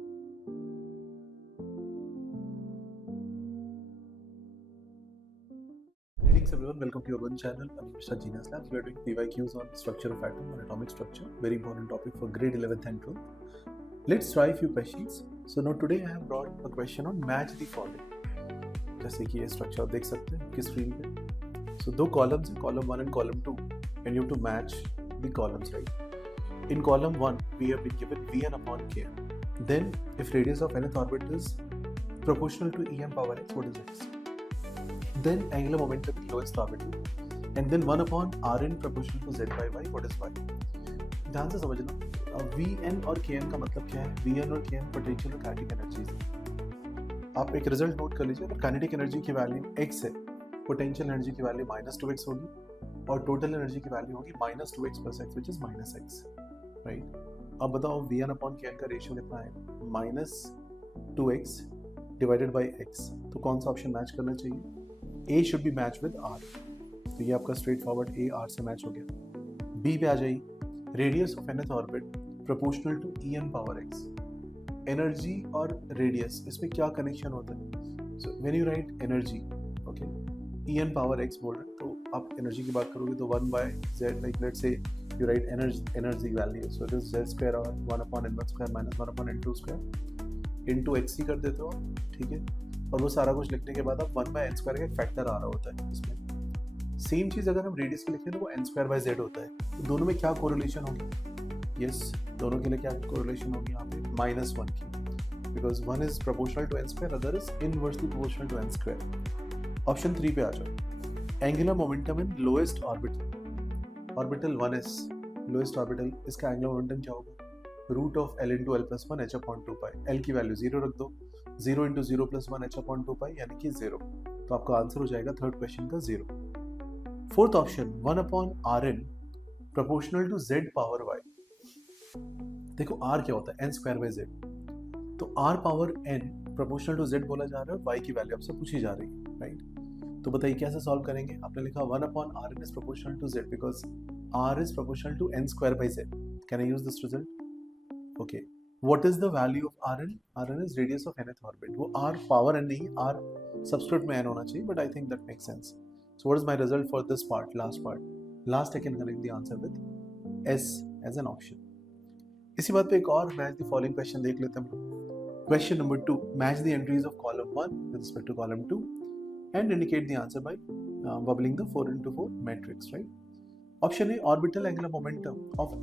Greetings everyone, welcome to your one channel, Anuj Mishra JEE NEET Labs. We are doing PYQs on structure of atom and atomic structure, very important topic for grade 11th and 12th. Let's try a few questions. So now today I have brought a question on match the following. जैसे कि ये structure आप देख सकते हैं आपकी screen पे। So दो कॉलम्स हैं, column 1 and column 2, and you have to match the columns, right? In column 1 we have been given Vn upon Kn. Then if radius of nth orbit is proportional to En power x, what is x? Then angular momentum in lowest orbital, and then 1 upon Rn proportional to z by y, what is y? ध्यान से समझना, Vn और Kn का मतलब क्या है? Vn और Kn potential और काइनेटिक एनर्जीज है। आप एक रिजल्ट नोट कर लीजिए, अगर काइनेटिक एनर्जी की वैल्यू x है, पोटेंशियल एनर्जी की वैल्यू -2x होगी और टोटल एनर्जी की वैल्यू होगी -2x + x, which is -x, right? अब बताओ Vn अपॉन Kn का रेशियो कितना है? -2x डिवाइडेड बाई x, तो कौन सा ऑप्शन मैच करना चाहिए? A should be matched with R, तो ये आपका स्ट्रेट फॉरवर्ड A R से मैच हो गया। B पे आ जाइए, radius of nth orbit proportional to En power x। Energy और रेडियस, इसमें क्या कनेक्शन होता है? So when you write energy, okay, En power x बोल रहे हैं, तो आप एनर्जी की बात करोगे तो 1/z, like let's say you write energy value, so it is z² और 1/n1² - 1/n2² इनटू x कर देते हो, ठीक है? और वो सारा कुछ लिखने के बाद आप 1/n² का एक फैक्टर आ रहा होता है इसमें। सेम चीज़ अगर हम रेडियस के लिखें तो वो n²/z होता है। तो दोनों में क्या कोरिलेशन होगी? यस, दोनों के लिए क्या कोरिलेशन होगी यहाँ पे? -1 की, because one is proportional to n², other is inversely proportional to n²। Option 3 पे आ जाओ, angular momentum in lowest orbital, orbital 1s, lowest orbital, इसका एंगुलर मोमेंटम क्या होगा? √L × L+1 h/2π। L की वैल्यू 0 रख दो, 0 × 0 + 1 h/2π यानी कि 0, तो आपका आंसर हो जाएगा थर्ड क्वेश्चन का 0। Fourth option 1 upon Rn proportional to z power y। देखो R क्या होता है? n²/z, तो R power n proportional to z बोला जा रहा है, y की वैल्यू आपसे पूछी जा रही है, राइट? तो बताइए कैसे सॉल्व करेंगे? आपने लिखा 1 upon Rn is proportional to z because R is proportional to n²/z। Can I use this result? Okay, what is the value of Rn? Rn is radius of nth orbit. वो R power n नहीं, R subscript में n होना चाहिए, but I think that makes sense. So what is my result for this part, last part? Last I can connect the answer with S as an option. इसी बात पे एक और match the following question देख लेते हैं। Question number 2, match the entries of column 1 with respect to column 2 and indicate the answer by bubbling the 4 × 4 matrix, right? Option A, orbital angular momentum of